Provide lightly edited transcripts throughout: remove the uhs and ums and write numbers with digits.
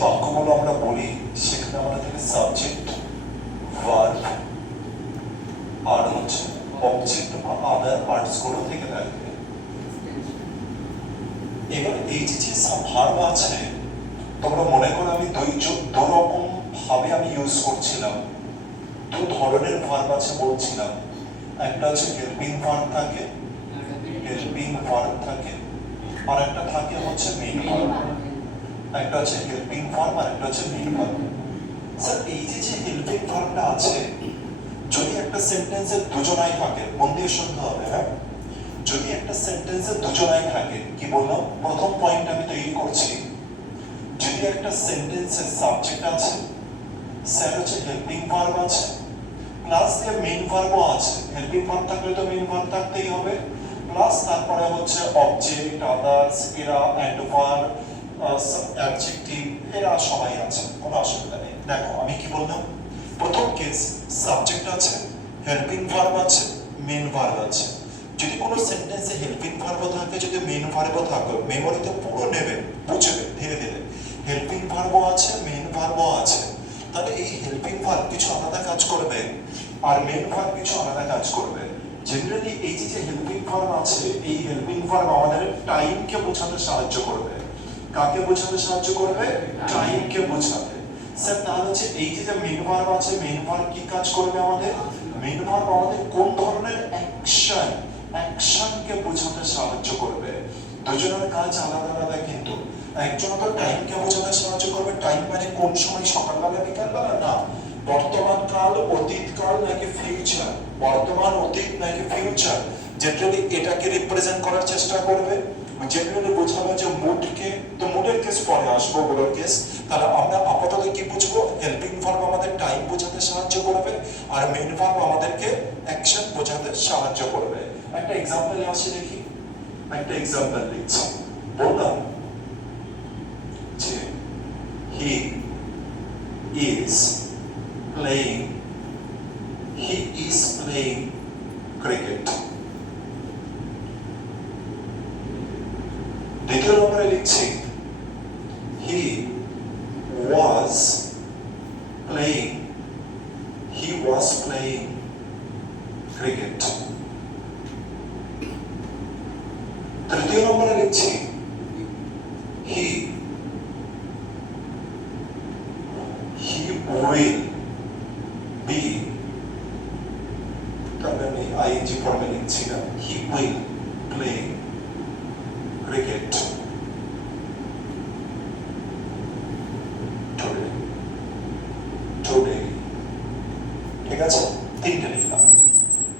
বাক্যগুলো আমরা বলি সেখানে আমাদের থেকে সাবজেক্ট, ভার্ব আর হচ্ছে অবজেক্ট বা আদার পার্টস গুলো থেকে থাকবে। এবার এই যে ভার্ব আছে, তোমরা মনে করো আমি দু রকম ভাবে আমি ইউজ করছিলাম, দু ধরনের ভার্ব আছে বলছিলাম। একটা হচ্ছে হেল্পিং ভার্ব থাকে, হেল্পিং ভার্ব থাকে, আর একটা থাকে হচ্ছে মেইন ভার্ব। একটা হচ্ছে হেল্পিং ভার্ব আর একটা হচ্ছে মেইন ভার্ব। স্যার এই যে হেল্পিং ভার্বটা আছে, যদি একটা সেন্টেন্সে দুজনাই থাকে, মন দিয়ে শুনতে হবে, হ্যাঁ, যদি একটা সেন্টেন্সে দুজনাই থাকে, কি বললাম প্রথম পয়েন্ট আমি তৈরি করছি, যদি একটা সেন্টেন্সে সাবজেক্ট আছে, স্যার হচ্ছে হেল্পিং ভার্ব আছে, প্লাস দিয়ে মেইন ভার্বও আছে, হেল্পিং ভার্ব থাকলে তো মেইন ভার্ব থাকতেই হবে, প্লাস তারপরে হচ্ছে অবজেক্ট, আদার্স, এরা, অ্যাডভার্ব, অ্যাডজেক্টিভ, এরা সবাই আছে, কোনো অসুবিধা নেই। দেখো আমি কি বললাম, প্রথম কেস সাবজেক্ট আছে, হেল্পিং ভার্ব আছে, মেইন ভার্ব আছে। যদি কোনো সেন্টেন্সে হেল্পিং ভার্বও থাকে, যদি মেইন ভার্বও থাকে, মেমোরিতে পুরো নেবে, বুঝবে ধীরে ধীরে, হেল্পিং ভার্বও আছে, মেইন ভার্বও আছে, তাহলে এই হেল্পিং ভার্ব কিছু আলাদা কাজ করবে আর মেইন ভার্ব কিছু আলাদা কাজ করবে। জেনারেলি এই যে হেল্পিং ভার্ব আছে, এই হেল্পিং ভার্ব আমাদের টাইমকে বোঝাতে সাহায্য করবে। কাকে বোঝাতে সাহায্য করবে? টাইমকে বোঝাতে। স্যার তাহলে হচ্ছে এই যে মেইন ভার্ব আছে, মেইন ভার্ব কি কাজ করবে আমাদের? মেইন ভার্ব আমাদের কোন ধরনের অ্যাকশনকে বোঝাতে সাহায্য করবে। দুজনের কাজ আলাদা আলাদা, কিন্তু একজন তো টাইমকে বোঝাতে সাহায্য করবে। টাইম মানে কোন সময়, সকালবেলা বিকালবেলা না, বর্তমান কাল, অতীত কাল নাকি ফিউচার, বর্তমান অতীত নাকি ফিউচার, জেনারেলি এটাকে রিপ্রেজেন্ট করার চেষ্টা করবে। জেনারেলি বোঝাবে যে মুডকে, তো মুডের কেস পরে আসবো, ওগুলোর কেস। তাহলে আমরা আপাতত কি বুঝবো? হেল্পিং ভার্ব আমাদের টাইম বোঝাতে সাহায্য করবে আর মেইন ভার্ব আমাদেরকে অ্যাকশন বোঝাতে সাহায্য করবে। একটা এক্সাম্পল আসি দেখি, একটা এক্সাম্পল লিখছি। বললাম যে হি ইজ playing cricket. দ্বিতীয় নম্বরে লিখছি he was playing cricket. তৃতীয় নম্বরে লিখছি he will be, তবে আমি আইএনজি ফর্মে লিখছি না, he will play cricket today. ঠিক আছে, তিনটে লিখলাম।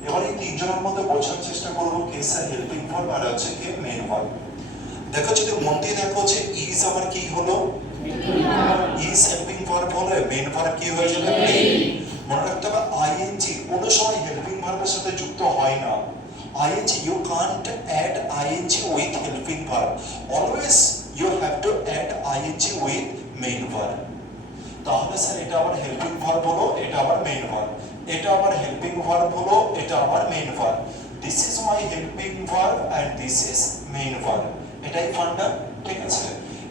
এবার এই তিনজনের মধ্যে বোঝার চেষ্টা করবো কে স্যার হেল্পিং ভার্ব আর হচ্ছে কে মেইন ভার্ব। দেখো যদি মন দিয়ে দেখো যে ইজ আমার কি হলো, ইজ হেল্পিং ভার্ব হলো, মেইন ভার্ব কি হয়ে যাবে? মনে রাখতে হবে আইএনজি কোনো সময় হেল্পিং ভার্বের সাথে যুক্ত হয় না। ING, you can't add ING with helping verb, always you have to add ING with main verb. তাহলে স্যার এটা আমার হেল্পিং ভার্ব হলো, এটা আমার মেইন ভার্ব, এটা আমার হেল্পিং ভার্ব হলো, এটা আমার main verb. This is my helping verb and this is main verb. এটাই ফান্ডা, ঠিক আছে।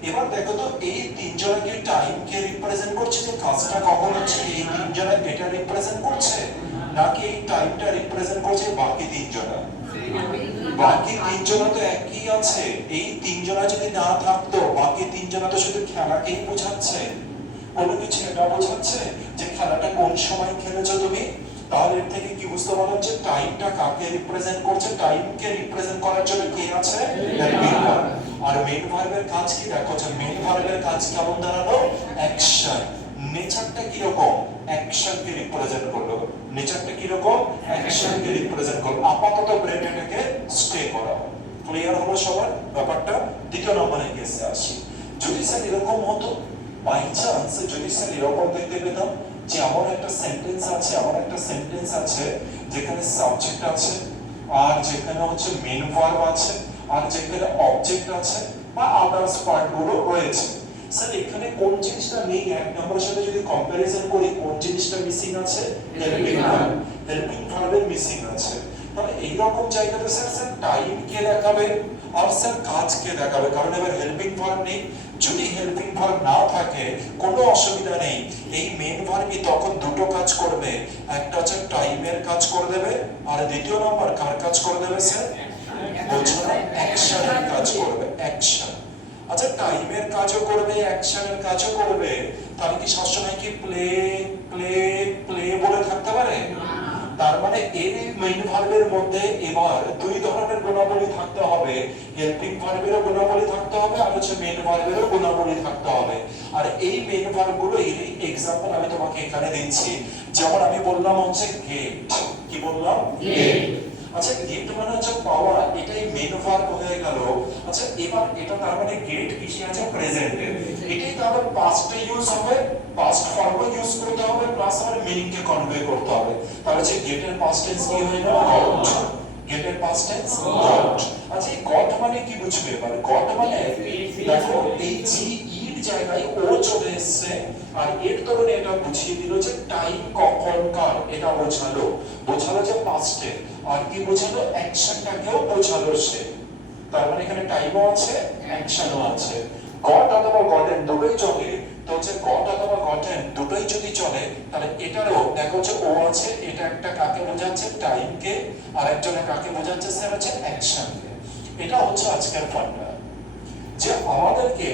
এবার দেখো তো এই তিনজনকে টাইমকে রিপ্রেজেন্ট করছে, যে কাজটা কখন হচ্ছে এই তিনজনে এটা রিপ্রেজেন্ট করছে, নাকি এই টাইমটা রিপ্রেজেন্ট করছে বাকি তিনজনা? বাকি তিনজনা তো একই আছে। এই তিনজনা যদি না থাকতো, বাকি তিনজনা তো শুধু খেলাকেই বোঝাচ্ছে, কোনো কিছু এটা বোঝাচ্ছে যে খেলাটা কোন সময় খেলেছো তুমি। তাহলে এর থেকে কি বুঝতে পারলাম যে টাইমটা কাকে রিপ্রেজেন্ট করছে? টাইমকে রিপ্রেজেন্ট করার জন্য কে আছে? Helping verb. আর মেইন ভার্বের কাজ কি? দেখো যে মেইন ভার্বের কাজ কেমন দাঁড়ালো? অ্যাকশন। নেচারটা কি রকম? অ্যাকশনকে রিপ্রেজেন্ট করলো। নেচারটা কি রকম? অ্যাকশনকে রিপ্রেজেন্ট করলো। আপাতত ব্রেনেটাকে স্টে করাও। ক্লিয়ার হলো সবার ব্যাপারটা? দ্বিতীয় নম্বরে কেসে আসি। যদি স্যার এরকম হতো, বাই চান্স যদি স্যার এরকম দেখতে পেতাম যে আমার একটা সেন্টেন্স আছে যেখানে সাবজেক্ট আছে আর যেখানে হচ্ছে মেইন ভার্ব আছে আর যেখানে অবজেক্ট আছে বা আদার্স পার্ট গুলো রয়েছে, স্যার এখানে কোন জিনিসটা নেই? এক নম্বরের সাথে যদি কম্পারিজন করি, কোন জিনিসটা মিসিং আছে? Helping verb. হেল্পিং ভার্বের মিসিং আছে। তাহলে এইরকম জায়গাতে স্যার স্যার টাইম কে দেখাবে আর স্যার কাজ কে দেখাবে, কারণ এবার হেল্পিং ভার্ব নেই। যদি হেল্পিং ভার্ব না থাকে কোনো অসুবিধা নেই, এই মেন ভার্বই তখন দুটো কাজ করবে, একটা হচ্ছে টাইমের কাজ করে দেবে আর দ্বিতীয় নাম্বার কার কাজ করে দেবে স্যার, বলছো না অ্যাকশনের কাজ করবে, অ্যাকশন। আচ্ছা টাইমের কাজও করবে অ্যাকশনের কাজও করবে, তাহলে কি সবসময় কি প্লে প্লে প্লে বলে থাকতে পারে? তার মানে এই মেইন ভার্বের মধ্যে এবার দুই ধরনের গুণাবলী থাকতে হবে, হেল্পিং ভার্বেরও গুণাবলী থাকতে হবে আর হচ্ছে মেইন ভার্বেরও গুণাবলী থাকতে হবে। আর এই মেইন ভার্বগুলো এর এক্সাম্পল আমি তোমাকে এখানে দিচ্ছি। যেমন আমি বললাম হচ্ছে গেট, কি বললাম গেট। আচ্ছা গেট মানে হচ্ছে পাওয়া, এটাই মেইন ভার্ব হয়ে গেল। আচ্ছা এবার এটা তার মানে গেট কিসে আছে, প্রেজেন্টে, এটাই তাহলে পাস্টে ইউজ হবে, পাস্ট ফর্মে ইউজ করতে হবে প্লাস আমার মিনিং কে কনভে করতে হবে। তাহলে যে গেটের পাস্ট টেন্স কি হয়ে গেল, গট। গেটের পাস্ট টেন্স গট। আচ্ছা এই গট মানে কি বুঝবে এবার, গট মানে দেখো এই জি ইর জায়গায় ও চলে এসেছে আর এর ধরনে এটা বুঝিয়ে দিল যে টাইম কখনকার, এটা বোঝালো, বোঝালো যে পাস্টে, আর কি বোঝালো অ্যাকশনটাকেও বোঝালো সে। তার মানে এখানে টাইমও আছে অ্যাকশনও আছে। গট অথবা গটেন দুটোই চলে, তো হচ্ছে গট অথবা গটেন দুটোই যদি চলে তাহলে এটারও দেখো হচ্ছে ও আছে, এটা একটা কাকে বোঝাচ্ছে টাইমকে, আর একজনে কাকে বোঝাচ্ছে স্যার হচ্ছে অ্যাকশনকে। এটা হচ্ছে আজকের ফান্ডা, যে আমাদেরকে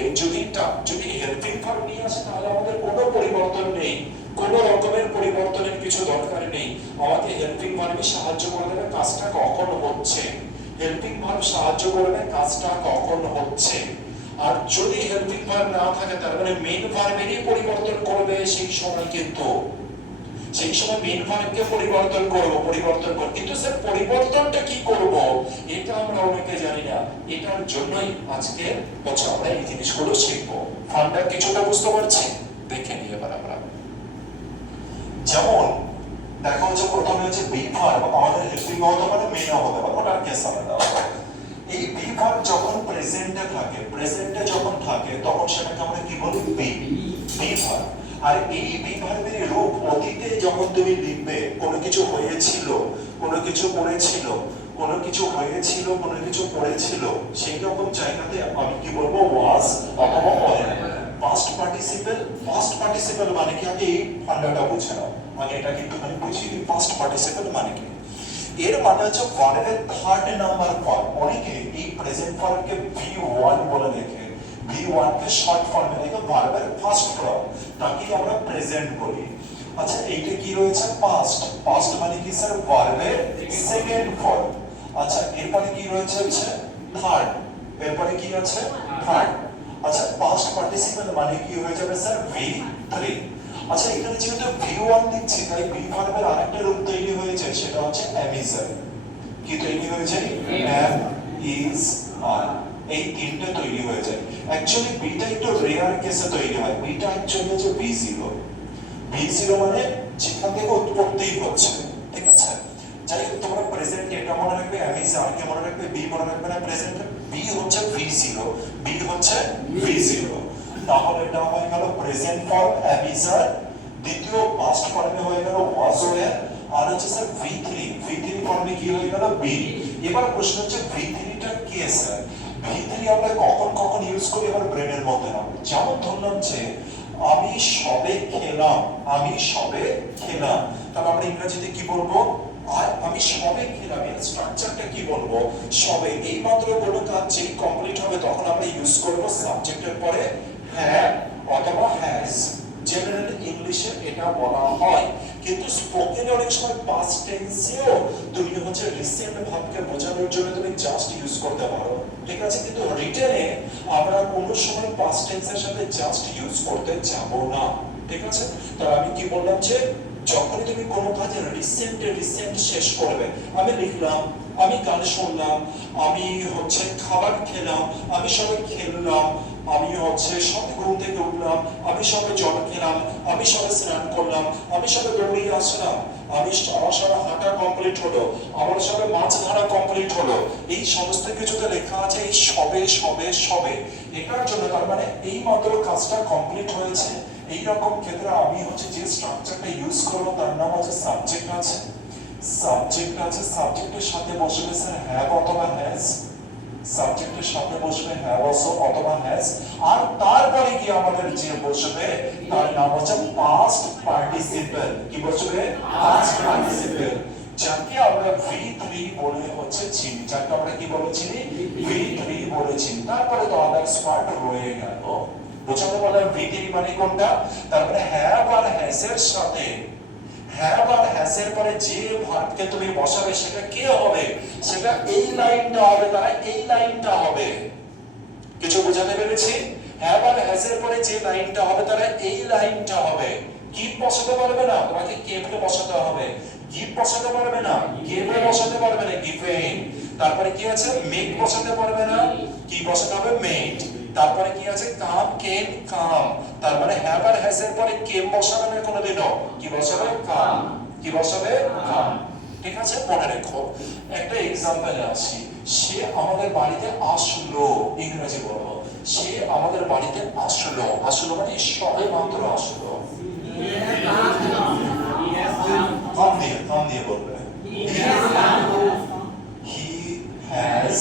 যদি হেল্পিং ভার্ব নিয়ে আসে তাহলে আমাদের কোনো পরিবর্তন নেই, কোনো রকমের পরিবর্তনের কিছু দরকার নেই। আমাকে হেল্পিং ভার্বই সাহায্য করে দেবে কাজটা কখন হচ্ছে, হেল্পিং ভার্ব সাহায্য করবে কাজটা কখন হচ্ছে। আর যদি হেল্পিং ভার্ব না থাকে তার মানে মেইন ভার্বেরই পরিবর্তন করবে সেই সময়, কিন্তু সেই সময় মেইন ভার্বকে পরিবর্তন করব, কিন্তু স্যার পরিবর্তনটা কি করব এটা আমরা অনেকে জানি না। এটার জন্যই আজকে হচ্ছে আমরা এই জিনিসগুলো শিখবো। ফান্ডা কিছুটা বুঝতে পারছি, দেখে নিয়ে এবার আমরা। যেমন দেখো হচ্ছে প্রথমে হচ্ছে বি ভার্ব আমাদের হেল্পিং হতে পারে মেইনও হতে পারে, ওটার কেস আলাদা। এই বি ভার্ব যখন প্রেজেন্টে যখন থাকে তখন সেটাকে আমরা কি বলি, বি ভার্ব। আর এই বি ভার্বের রূপ অতীতে যখন তুমি লিখবে, কোনো কিছু হয়েছিল, কোনো কিছু করেছিল, কোনো কিছু হয়েছিল, কোনো কিছু করেছিল, সেই রকম জায়গাতে আমি কি বলবো, ওয়াজ অথবা ওয়ার। পাস্ট পার্টিসিপল মানে কি, আগে এই ফান্ডাটা বুঝে নাও, আগে এটা কিন্তু আমি বুঝিয়ে দিই। পাস্ট পার্টিসিপল মানে কি, এর মানে হচ্ছে ভার্বের থার্ড নাম্বার ফর্ম। অনেকে এই প্রেজেন্ট ফর্মকে V1 বলে লেখে, V1 কে শর্ট ফর্মে লেখে ভার্বের ফার্স্ট ফর্ম, তাকে আমরা প্রেজেন্ট বলি। আচ্ছা এইটা কি রয়েছে, পাস্ট মানে কি স্যার, ভার্বের সেকেন্ড ফর্ম। আচ্ছা এরপরে কি রয়েছে হচ্ছে থার্ড, এরপরে কি আছে থার্ড। আচ্ছা পাস্ট পার্টিসিপল মানে কি হয়ে যাবে স্যার, V3। আচ্ছা এখানে যেহেতু V1 লিখছি তাই বি ভার্বের আরেকটা রূপ তৈরি হয়েছে, সেটা হচ্ছে অ্যামিজার। কি তৈরি হয়েছে, এম ইজ আর, এই তিনটে তৈরি হয়ে যায়। অ্যাকচুয়ালি বিটা একটু রেয়ার কেসে তৈরি হয়, বিটা অ্যাকচুয়ালি হচ্ছে V0 মানে যেখান থেকে উৎপত্তি হচ্ছে, ঠিক আছে। যাই হোক তোমরা প্রেজেন্ট এটা মনে রাখবে, অ্যামিজার কে মনে রাখবে, বি মনে রাখবে না, প্রেজেন্ট বি হচ্ছে V0, বি হচ্ছে V0। তাহলে এটা হয়ে গেল প্রেজেন্ট ফর্ম অ্যামিজার, দ্বিতীয় পাস্ট ফর্মে হয়ে গেল ওয়াজ ওয়্যার, আর হচ্ছে স্যার V3 ফর্মে কি হয়ে গেল, বি। এবার প্রশ্ন হচ্ছে V3 টা কি স্যার, V3 আমরা কখন ইউজ করি, এবার ব্রেনের মধ্যে নাও। যেমন ধরলাম যে আমি সবে খেলাম, তাহলে আমরা ইংরেজিতে কি বলবো, আমি সবে খেলাম, এর স্ট্রাকচারটা কি বলবো, সবে। এই মাত্র কোনো কাজ যেই কমপ্লিট হবে তখন আমরা ইউজ করব সাবজেক্টের পরে হ্যাভ অথবা হ্যাজ। জেনারেল ইংলিশে এটা বলা হয়, কিন্তু স্পোকেনে অনেক সময় পাস্ট টেন্সেও তুমি হচ্ছে রিসেন্ট ভাবকে বোঝানোর জন্য তুমি জাস্ট ইউজ করতে পারো, ঠিক আছে। কিন্তু রিটেনে আমরা কোনো সময় পাস্ট টেন্সের সাথে জাস্ট ইউজ করতে যাব না, ঠিক আছে। তাহলে আমি কি বললাম যে যখনই তুমি কোনো কাজে রিসেন্ট শেষ করবে, আমি লিখলাম, আমি গান শুনলাম, আমি হচ্ছে খাবার খেলাম, আমি সবাই খেললাম, আমি হচ্ছে সবে ঘুম থেকে উঠলাম, আমি সবে জল খেলাম, আমি সবে স্নান করলাম, আমি সবে দৌড়িয়ে আসলাম, আমার সবে হাঁটা কমপ্লিট হলো, আমার সবে মাছ ধরা কমপ্লিট হলো। এই সমস্ত কিছুতে লেখা আছে এই সবে। এটার জন্য তার মানে এই মাত্র কাজটা কমপ্লিট হয়েছে। এই রকম ক্ষেত্রে আমি হচ্ছে যে স্ট্রাকচারটা ইউজ করবো তার নাম হচ্ছে সাবজেক্ট আছে। সাবজেক্ট আছে, সাবজেক্টের সাথে বসবে স্যার হ্যাভ অথবা হ্যাজ, সাবজেক্টের সাথে বসবে হ্যাভ অথবা হ্যাজ, আর তারপরে কি আমাদের যে বসবে তার নাম হচ্ছে পাস্ট পার্টিসিপল। কি বসবে? পাস্ট পার্টিসিপল, যাকে আমরা V3 বলে হচ্ছে চিনি, যাকে আমরা কি বলেছি? V3 বলেছি। তারপরে তো আদার্স পার্ট রয়ে গেল। বুঝাতে পারলাম V3 মানে কোনটা? তারপরে হ্যাভ আর হ্যাজ এর সাথে, হ্যাভ আর হ্যাজ এর পরে যে ভার্বকে তুমি বসাবে সেটা কে হবে? সেটা এই লাইনটা হবে, তারা এই লাইনটা হবে। কিছু বোঝাতে পেরেছি? হ্যাভ আর হ্যাজ এর পরে যে লাইনটা হবে তারা এই লাইনটা হবে। কি বসাতে পারবে না, তোমাকে কেভে বসাতে হবে। গিভ বসাতে পারবে না, কেভে বসাতে পারবে না, গিভেন। তারপরে কি আছে? মেক বসাতে পারবে না, কি বসাতে হবে? মেড। তারপরে কি আছে? কাম, কেম, কাম। তার মানে হ্যাভ আর হ্যাজ এর পরে কেম বসাবে না কোনোদিনও, কি বসাবে? কাম। কি বসাবে? কাম। ঠিক আছে, মনে রেখো। একটা এক্সাম্পলে আসি। সে আমাদের বাড়িতে আসলো, ইংরেজি বলবো। সে আমাদের বাড়িতে আসলো, আসলো মানে সবে মাত্র আসলো। কাম দিয়ে বলবে। He has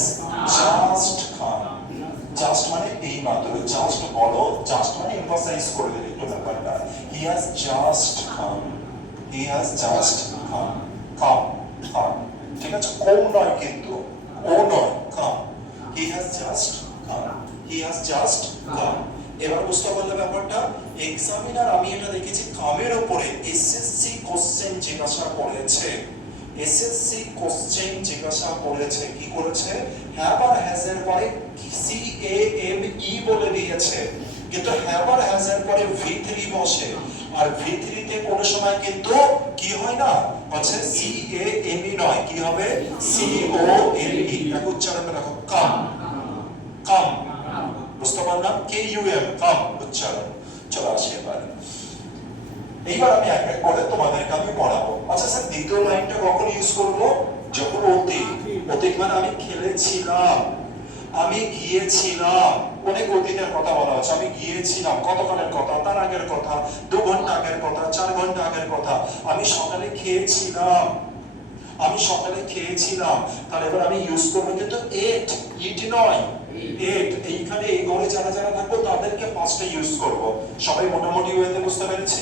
just come. Just মানে এই মাত্র, জাস্ট বলো, জাস্ট মানে এমফাসাইজ করে দিলে একটু ব্যাপারটা। He has just come. He has just come. Come, come. ঠিক আছে, কোন নয় কিন্তু, ও নয়, come. He has just come. He has just come. এবার বুঝতে পারলে ব্যাপারটা? এক্সামিনার আমি এটা দেখেছি কামের উপরে এসএসসি কোশ্চেন জিজ্ঞাসা করেছে। এসএসসি কোশ্চেন জিজ্ঞাসা করেছে, কি করেছে? হ্যাভ আর হ্যাজ এর পরে CAME বলে দিয়েছে, কিন্তু হ্যাভ আর হ্যাজ এর পরে V3 বসে, আর V3 তে কোন সময় কিন্তু কি হয় না, হচ্ছে CAME নয়, কি হবে? COME। দেখো উচ্চারণটা দেখো, কাম, কাম। বুঝতে পারলাম? KUM, কাম উচ্চারণ। চলো আসি এইবার আমি এক এক করে তোমাদেরকে আমি পড়াবো। আচ্ছা স্যার, দ্বিতীয় লাইনটা কখন ইউজ করব? যখন অতীত। অতীত মানে আমি খেলেছিলাম, আমি গিয়েছিলাম। অনেক অতীতের কথা বলা হচ্ছে। আমি গিয়েছিলাম, কতক্ষণের কথা? তার আগের কথা, 2 ঘন্টা আগের কথা, 4 ঘন্টা আগের কথা। আমি সকালে খেয়েছিলাম, আমি সকালে খেয়েছিলাম। তাহলে এবার আমি ইউজ করবো কিন্তু এট, ইট নয়, এট। এইখানে এই ঘরে যারা যারা থাকবো তাদেরকে ফার্স্টে ইউজ করব। সবাই মোটামুটি ওয়েতে বুঝতে পেরেছি?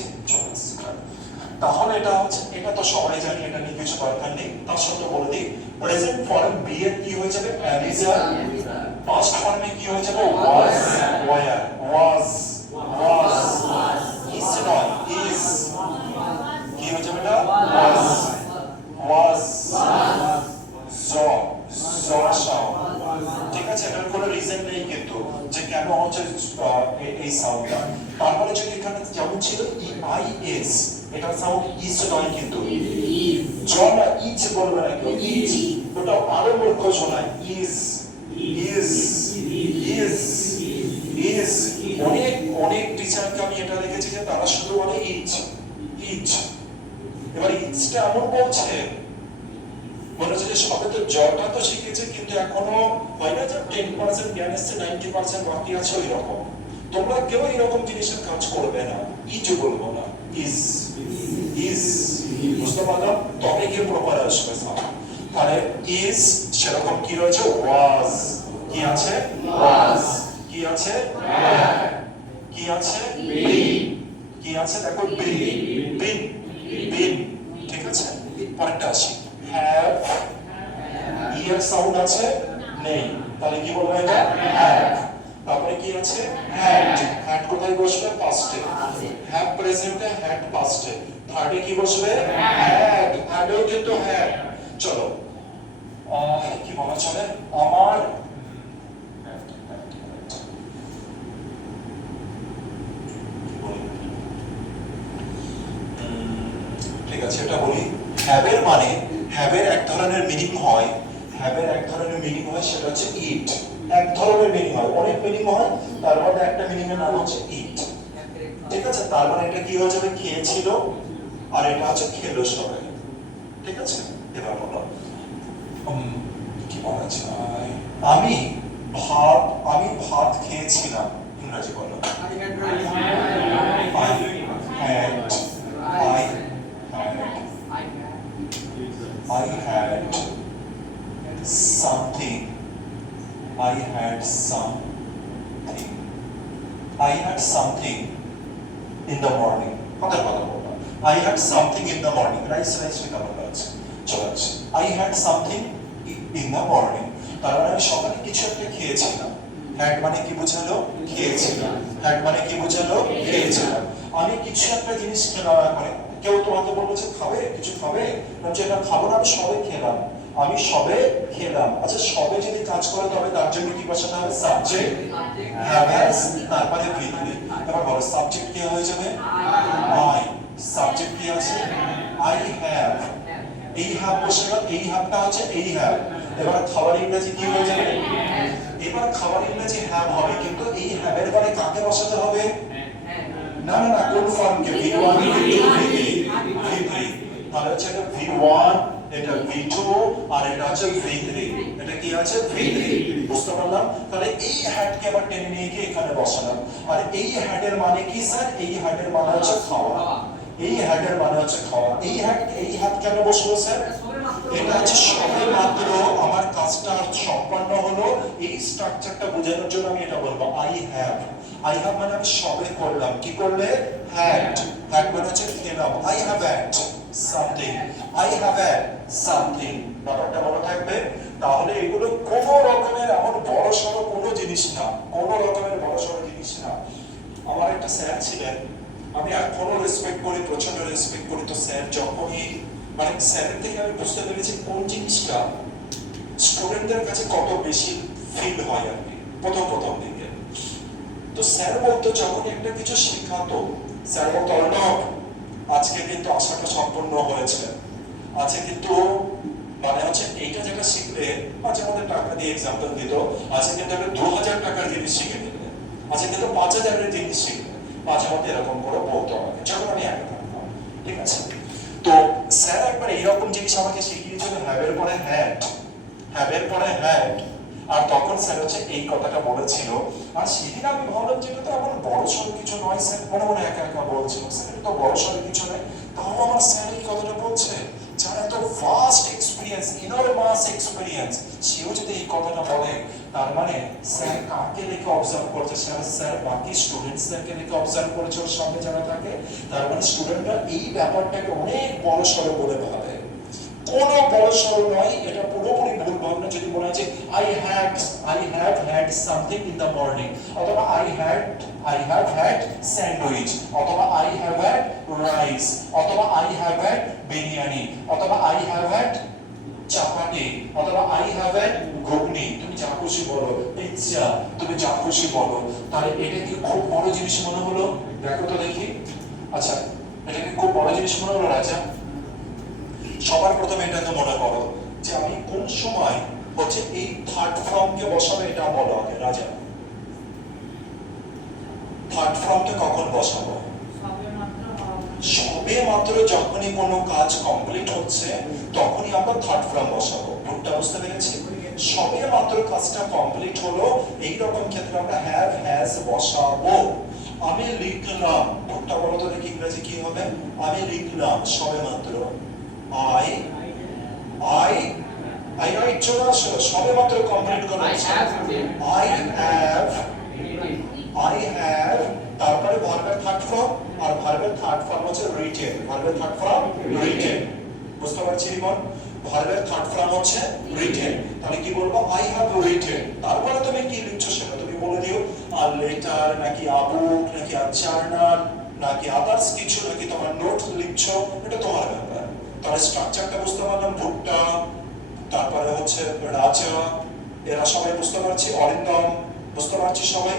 তাহলে এটা হচ্ছে, এটা তো সবাই জানি, এটা নিয়ে কিছু দরকার নেই। তার সাথে বলে দিই, প্রেজেন্ট ফর্ম বি এর কি হয়ে যাবে? am is are। পাস্ট ফর্মে কি হয়ে যাবে? was, were, was, is নয়, is। কি হয়ে যাবে এটা? was, ঠিক আছে, এটার কোনো রিজন নেই কিন্তু যে কেন হচ্ছে এই সাউন্ডটা। তারপরে যদি এখানে যেমন ছিল EIS, এটা সাউন্ড ইজ নয় কিন্তু, জনা ইজ বলবে না কেউ, ইজ ওটা আরো মূর্খ শোনায়। Is, is, is, is. অনেক অনেক টিচারকে আমি এটা দেখেছি যে তারা শুধু বলে ইজ, ইজ। এবার ইজটা এমন বলছে মনে হচ্ছে যে সবে তো জটা তো শিখেছে, কিন্তু এখনো হয় না যে 10% জ্ঞান এসছে, 90% বাকি আছে, ওই রকম। তোমরা কেউ এরকম জিনিসের কাজ করবে না, ইজ বলবো না, ইজ, ইজ। বুঝতে পারলাম? তবে গিয়ে প্রপার আসবে সাউন্ড। তাহলে ইজ সেরকম কি রয়েছে? ওয়াজ। কি আছে? ওয়াজ। কি আছে? কি আছে? বিন। কি আছে? দেখো বিন, বিন, বিন। ঠিক আছে, পরেরটা আসি। হ্যাভ, ইয়ার সাউন্ড আছে? নেই। তাহলে কি বলবো এটা? হ্যাভ। তারপরে কি আছে? হ্যাড। হ্যাড কোথায় বসবে? পাস্টে। Have প্রেজেন্টে, had পাস্টে। থার্ডে কি বসবে? হ্যাড। হ্যাডও কিন্তু হ্যাড। চলো কি বলা চলে? আমার ঠিক আছে, এটা বলি। হ্যাভের মানে, হ্যাভের এক ধরনের মিনিং হয়, হ্যাভের এক ধরনের মিনিং হয়, সেটা হচ্ছে ইট। এক ধরনের মিনিং হয়, অনেক মিনিং হয়, তার মধ্যে একটা মিনিং এর নাম হচ্ছে ইট। ঠিক আছে, তার মানে এটা কি হয়ে যাবে? খেয়েছিল, আর এটা হচ্ছে খেলো সবাই। ঠিক আছে, এবার বলো কি বলা যায়? আমি ভাত খেয়েছিলাম, ইংরেজি বলো। I had I had something. I had something. I had something in the morning. কথার কথা বললাম। I had something in the morning. Rice কেমন লাগছে? চলে আসছে। I had something in the morning. তার মানে আমি সকালে কিছু একটা খেয়েছিলাম। had মানে কি বোঝালো? খেয়েছিলাম। had মানে কি বোঝালো? খেয়েছিলাম। আমি কিছু একটা জিনিস খেলাম। মানে কেউ তোমাকে বললো যে খাবে, কিছু খাবে? আমি যেটা খাবো না, আমি সবে খেলাম। আমি সবে খেলাম। আচ্ছা, সবে যদি কাজ করে তবে তার জন্য কি বসাতে হবে? সাবজেক্ট have has, তারপরে ভিতরে। এবার বলো সাবজেক্ট কি হয়ে যাবে? I। সাবজেক্ট কি আছে? I have। এই have বসে গেল, এই haveটা হচ্ছে এই have। এবার খাবার ইংরেজি কি হয়ে যাবে? এবার খাবার ইংরেজি have হবে, কিন্তু এই have এর পরে কাকে বসাতে হবে? না না না, কোন ফর্মকে? V1 V2 V3। তাহলে হচ্ছে এটা V1, এটা V2 আর এটা হচ্ছে V3। এটা কি আছে? V3। বুঝতে পারলাম? তাহলে এই হ্যাড কে আবার টেনে নিয়ে গিয়ে এখানে বসালাম। আর এই হ্যাডের মানে কি স্যার? এই হ্যাডের মানে হচ্ছে খাওয়া। এই হ্যাডের মানে হচ্ছে খাওয়া। এই হ্যাড কেন বসলো স্যার? এটা হচ্ছে সবে মাত্র আমার কাজটা সম্পন্ন হলো। এই স্ট্রাকচারটা বোঝানোর জন্য আমি এটা বলবো I have। I have মানে আমি সবে করলাম। কি করলে? had। had মানে হচ্ছে খেলাম। I have had something। I have had something। ব্যাপারটা বড় থাকবে। তাহলে এগুলো কোনো রকমের এমন বড় সড়ো কোনো জিনিস না, কোনো রকমের বড় সড়ো জিনিস না। আমার একটা স্যার ছিলেন, আমি এখনো রেসপেক্ট করি, প্রচন্ড রেসপেক্ট করি। তো স্যার যখনই মানে স্যারের থেকে আমি বুঝতে পেরেছি কোন জিনিসটা স্টুডেন্টদের কাছে কত বেশি ফিল হয় আর কি প্রথম দিকে। তো স্যার বলতো যখন একটা কিছু শেখাতো, স্যার বলতো অর্ণব আজকে কিন্তু আশাটা সম্পূর্ণ হয়েছে। আজকে কিন্তু মানে হচ্ছে এইটা যেটা শিখলে, মাঝে মধ্যে টাকা দিয়ে এক্সাম্পল দিত, আজকে কিন্তু একটা 2000 টাকার জিনিস শিখে নিলে, আজকে কিন্তু 5000 এর জিনিস শিখলে, মাঝে মধ্যে এরকম করে বলতো আমাকে যখন আমি একা থাকতাম। ঠিক আছে? তো স্যার একবার এইরকম জিনিস আমাকে শিখিয়েছিল, হ্যাভের পরে হ্যাড, হ্যাভের পরে হ্যাড। আর তখন স্যার হচ্ছে এই কথাটা বলেছিল। আর সেদিন আমি ভাবলাম যে এটা তো এমন বড় সড়ো কিছু নয়। স্যার মনে মনে একা একা বলছিল, স্যার এটা তো বড় সড়ো কিছু নয়। তাও আমার স্যার এই কথাটা বলছে, যার এত ভাস্ট এক্সপিরিয়েন্স, ইনরমাস এক্সপিরিয়েন্স, সেও যদি এই কথাটা বলে, তার মানে স্যার কাকে দেখে অবজার্ভ করছে? স্যার বাকি স্টুডেন্টসদেরকে দেখে অবজার্ভ করেছে ওর সামনে যারা থাকে। তার মানে স্টুডেন্টরা এই ব্যাপারটাকে অনেক বড় সড়ো বলে ভাবে। কোনো বড় সড়ো নয়, এটা পুরোপুরি ভুল ভাবনা। যদি মনে হয় যে I have had something in the morning, অথবা I have had sandwich, অথবা I have had rice, অথবা I have had biryani, অথবা I have had চাপাটি, অথবা I have had ঘুগনি। তুমি যা খুশি বলো, পিৎজা, তুমি যা খুশি বলো। তাহলে এটা কি খুব বড় জিনিস মনে হলো? দেখো তো দেখি। আচ্ছা, এটা কি খুব বড় জিনিস মনে হলো রাজা? সবার প্রথমে এটাকে মনে করো যে আমি কোন সময় হচ্ছে এই থার্ড ফর্মকে বসাবো, এটা বলো আগে রাজা। থার্ড ফর্মকে কখন বসাবো? সবে মাত্র যখনই কোনো কাজ কমপ্লিট হচ্ছে তখনই আমরা থার্ড ফর্ম বসাবো। ভুলটা বুঝতে পেরেছি? সবে মাত্র কাজটা কমপ্লিট হলো, এই রকম ক্ষেত্রে আমরা হ্যাভ হ্যাজ বসাবো। আমি লিখলাম, ভুলটা বলো তো দেখি ইংরেজি কি হবে? আমি লিখলাম সবে মাত্র I write চলে আসলো, সবে মাত্র কমপ্লিট করা হচ্ছে। I have তারপরে ভার্বের থার্ড ফর্ম, আর ভার্বের থার্ড ফর্ম হচ্ছে রিটেন। ভার্বের থার্ড ফর্ম রিটেন। বুঝতে পারছি রিমন? ভার্বের থার্ড ফর্ম হচ্ছে রিটেন। তাহলে কি বলবো? I have written। তারপরে তুমি কি লিখছো সেটা তুমি বলে দিও। আর লেটার নাকি আবুক নাকি জার্নাল নাকি আদার্স কিছু, নাকি তোমার নোট লিখছো, এটা তোমার ব্যাপার। তাহলে স্ট্রাকচারটা বুঝতে পারলাম। ভুট্টা, তারপরে হচ্ছে রাজা, এরা সবাই বুঝতে পারছি। অরিন্দম বুঝতে পারছি সবাই।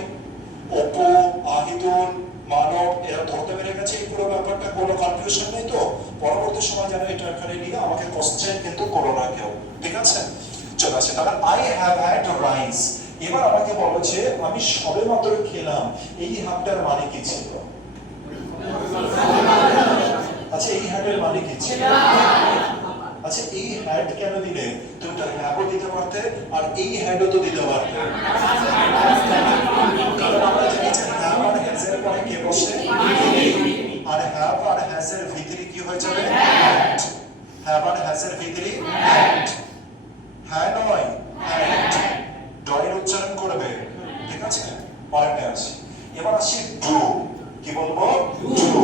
অপু, আহিদুল, মানব, এরা ধরতে পেরে গেছে এই পুরো ব্যাপারটা, কোনো কনফিউশন নেই তো? পরবর্তী সময় যেন এটা এখানে নিয়ে আমাকে কোশ্চেন কিন্তু করো না কেউ, ঠিক আছে? চলে আসে। তাহলে I have had rice। এবার আমাকে বলো যে আমি সবে মাত্র খেলাম, এই হাবটার মানে কি ছিল? আচ্ছা, এই হ্যাডের মানে কি ছিল? আচ্ছা, এই হ্যাড কেন দিলে? তুমি তো হ্যাবও দিতে পারতে আর এই হ্যাডও তো দিতে পারতে। কারণ আমরা জানি যে হ্যাভ আর হ্যাজের পরে কে বসে? আর হ্যাভ আর হ্যাজের ভিতরে কি হয়ে যাবে? হ্যাড। হ্যাভ আর হ্যাজের ভিতরে হ্যাড, হ্যাঁ নয় হ্যাড, ডয়ের উচ্চারণ করবে, ঠিক আছে? পরেরটা আসি, এবার আসি ডু, কি বলবো? ডু,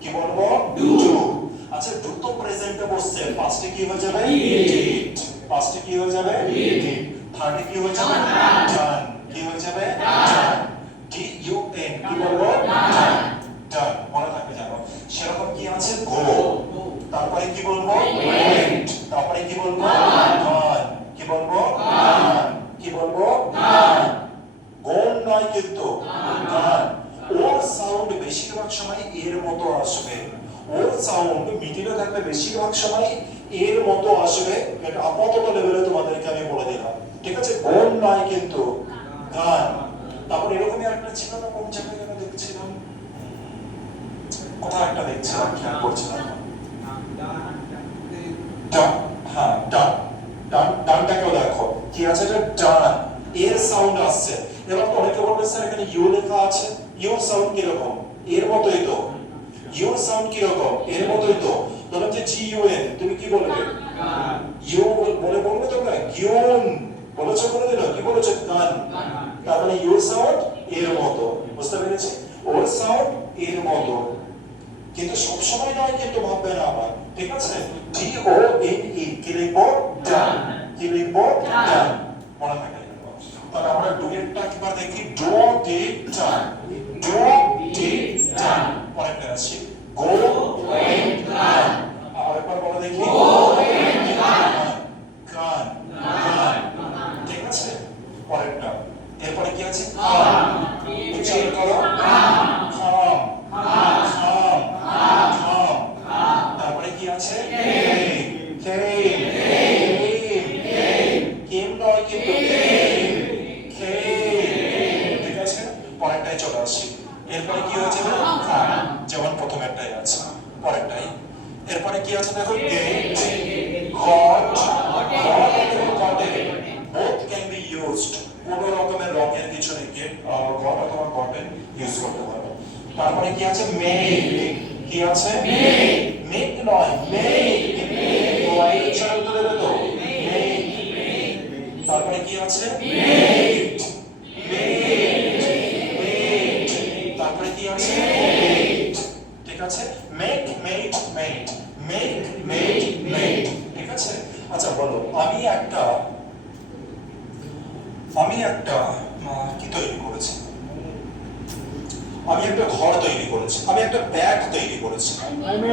কি বলবো? ডু। আচ্ছা ডু তো প্রেজেন্টে বসছে, পাস্টে কি হয়ে যাবে? ডিড, পাস্টে কি হয়ে যাবে? ডিড, থার্ডে কি হয়ে যাবে? ডান, কি হয়ে যাবে? ডান, ডি ইউ এন, কি বলবো? ডান, ডান, মনে থাকবে জানো। সেরকম কি আছে? গো, তারপরে কি বলবো? ওয়েন্ট, তারপরে কি বলবো? গন, কি বলবো? গান, কি বলবো? গান, গন নয় কিন্তু গান। ওর সাউন্ড বেশিরভাগ সময় এর মতো আসবে, ওর সাউন্ড মিডিলে থাকবে বেশিরভাগ সময় এর মতো আসবে। এটা আপাতত লেভেলে তোমাদেরকে আমি বলে দিলাম, ঠিক আছে? গন নয় কিন্তু গান। তারপর এরকমই একটা ছিল না, কোন জায়গায় যেন দেখছিলাম, কোথাও একটা দেখছিলাম, খেয়াল করছিলাম না। ডান, হ্যাঁ ডান, ডান, ডানটাকেও দেখো কি আছে, এটা ডান, এর সাউন্ড আসছে। এবার তো অনেকে বলবে স্যার এখানে ইউ লেখা আছে, ইউর সাউন্ড কি রকম? এর মতোই তো। ইউর সাউন্ড কি রকম? এর মতোই তো। ধরো যে জি ইউ এন, তুমি কি বলবে? ইউ বলে বলবে তোমরা গিউন, বলেছো বলে দিল, কি বলেছো? গান। তার মানে ইউর সাউন্ড এর মতো, বুঝতে পেরেছি? ওর সাউন্ড এর মতো, কিন্তু সব সময় নয় কিন্তু, ভাববে না আবার, ঠিক আছে? ডি ও এন ই, কি লিখবো? ডান, কি লিখবো? ডান, মনে থাকে। তাহলে আমরা ডু এরটা একবার দেখি, do did done, do did done. পরেরটা আসি, গো ওয়েন্ট গান, আরেকবার বলে দেখি, গো ওয়েন্ট গান, গান, গান, ঠিক আছে? পরেরটা, এরপরে কি আছে? কাম, উচ্চারণ করো, কাম, কাম, কাম, কাম। তারপরে কি আছে? কেম, কেম, কেম, কেম নয় কিন্তু কেম, কেম, ঠিক আছে? পরেরটাই চলে আসি, এরপরে কি হয়েছে? কাম, যেমন প্রথমেরটাই আছে, পরেরটাই। এরপরে কি আছে দেখো? গেট, গট, গট এবং গটে, both can be used, কোনো রকমের রঙের কিছু নেই, গেট গট অথবা গটেন ইউজ করতে পারো। তারপরে কি আছে? মেক, কি আছে? মেক, মেক নয় মেক, ওয়াই উচ্চারণ তো দেবে তো, মেক। তারপরে কি আছে? Made, made, made. তারপরে কি আছে? মেড, ঠিক আছে? Make, made, made, make, made, made, ঠিক আছে? আচ্ছা বলো, আমি একটা কি তৈরি করেছি? আমি একটা ঘর তৈরি করেছি, আমি একটা ব্যাগ তৈরি করেছি, আমি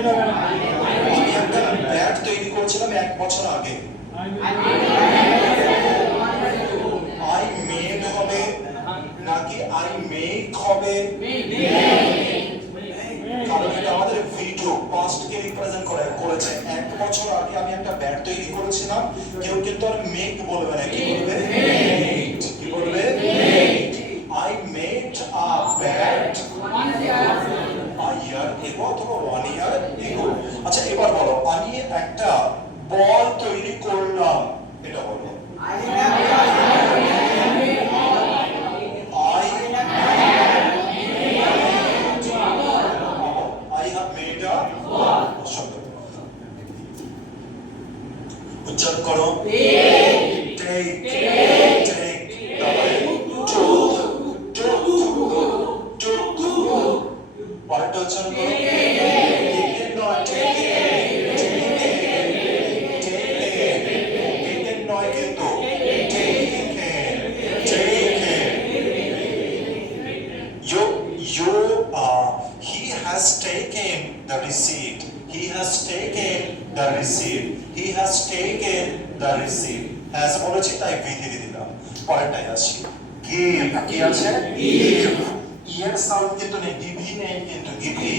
একটা ব্যাগ তৈরি করেছিলাম 1 বছর আগে। আই মেড হবে নাকি আই মেক হবে? কারণ এটা আমাদের ভিডিও পাস্ট কে রিপ্রেজেন্ট করেছে। 1 বছর আগে আমি একটা ব্যাগ তৈরি করেছিলাম, কেউ কিন্তু আর মেক বলবে না, কি বলবে? মেড, কি বলবে? Made. I made a bed a year ago অথবা 1 year ago। আচ্ছা এবার বলো, আমি একটা বল তৈরি করলাম, এটা বলো। I have made a ball, শব্দ উচ্চারণ করো, take, take, তারপরে পরেরটা উচ্চারণ করো, taken নয় taken নয় কিন্তু he has taken the receipt, he has taken the receipt, he has taken the receipt, has বলেছি তাই ভিতরে দিলাম। পরেরটাই আসি, give, কি আছে? give, এর সাউন্ড কিন্তু নেই, গিভি নেই কিন্তু, গিভি।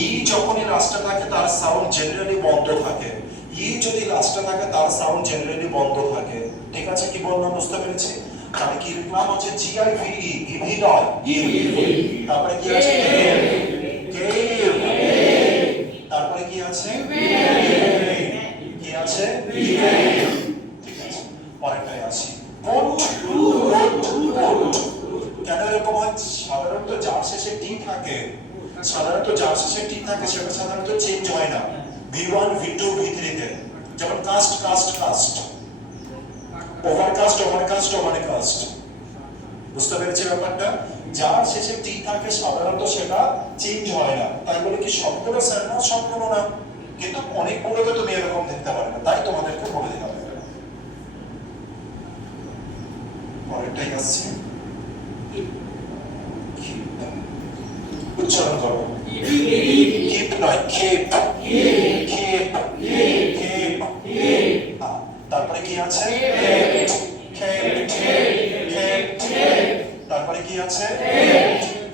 ই যখনই লাস্টে থাকে তার সাউন্ড জেনারেলি বন্ধ থাকে, ই যদি লাস্টে থাকে তার সাউন্ড জেনারেলি বন্ধ থাকে, ঠিক আছে? কি বললাম বুঝতে পেরেছি? তাহলে কি লিখলাম হচ্ছে জিআইভি, গিভি নয় গিভি। তারপরে কি আছে? গেভ, তারপরে কি আছে? কি আছে? ঠিক আছে, পরেরটাই আসি, পুট, পুট। কেন এরকম হয়? সাধারণত যার শেষে টি থাকে, সাধারণত যার শেষে টি থাকে সেটা সাধারণত চেঞ্জ হয় না, V1 V2 V3 কে যেমন cast cast cast, overcast overcast overcast. বুঝতে পেরেছি ব্যাপারটা? যার শেষে টি থাকে সাধারণত সেটা চেঞ্জ হয় না, তাই বলে কি সবগুলো স্যার না? সবগুলো না, কিন্তু অনেকগুলোকে তুমি এরকম দেখতে পারবে না, তাই তোমাদেরকে বলে দিলাম। পরেরটাই আসছে, উচ্চারণ করো। কিপ নয়, খেপ, খেপ, খেপ। তারপরে কি আছে? তারপরে কি আছে?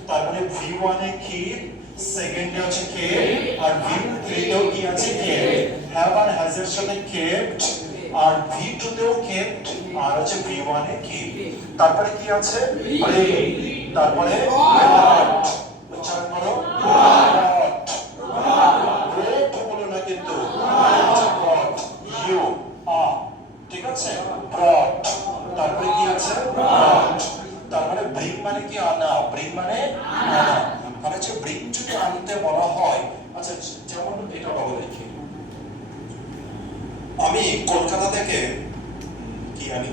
তারপরে V1 এ কিপ, সেকেন্ডে আছে খেপ, আর V3 তেও কি আছে? খেপ। হ্যাভ আর হ্যাজ এর সাথে কেপ্ট, আর V2 তেও কেপ্ট, আর আছে V1 এ কিপ। তারপরে কি আছে? ব্রিং, তারপরে ব্রট। উচ্চারণ করো, ব্রট। ব্রট বলো না কিন্তু, ব্রট, ইউ আ, ঠিক আছে? ব্রট। তারপরে কি আছে? ব্রট। তারপরে ব্রিং মানে কি? আনা। ব্রিং মানে আনা। মানে হচ্ছে ব্রিং যদি আনতে বলা হয়, আচ্ছা যেমন এটা বলো দেখি, আমি কলকাতা থেকে কি আনি?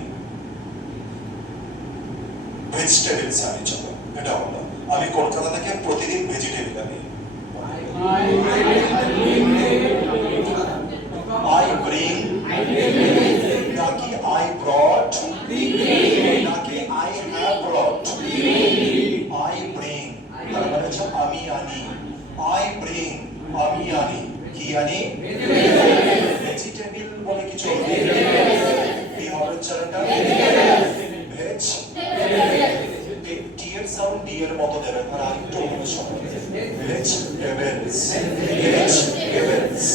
ভেজিটেবলস আনি। চলো এটা বলো, আমি কলকাতা থেকে প্রতিদিন ভেজিটেবল আনি। I bring, নাকি I brought, নাকি I have brought? I bring, তার মানে হচ্ছে আমি আনি। I bring, আমি আনি। কি আনি? ভেজিটেবল বলে কি চলবে? কি হবে উচ্চারণটা? ভেজ, টি এর সাউন্ড ডি এর মতো দেবে, আর আরেকটু অন্য শব্দ। Vegetables, vegetables,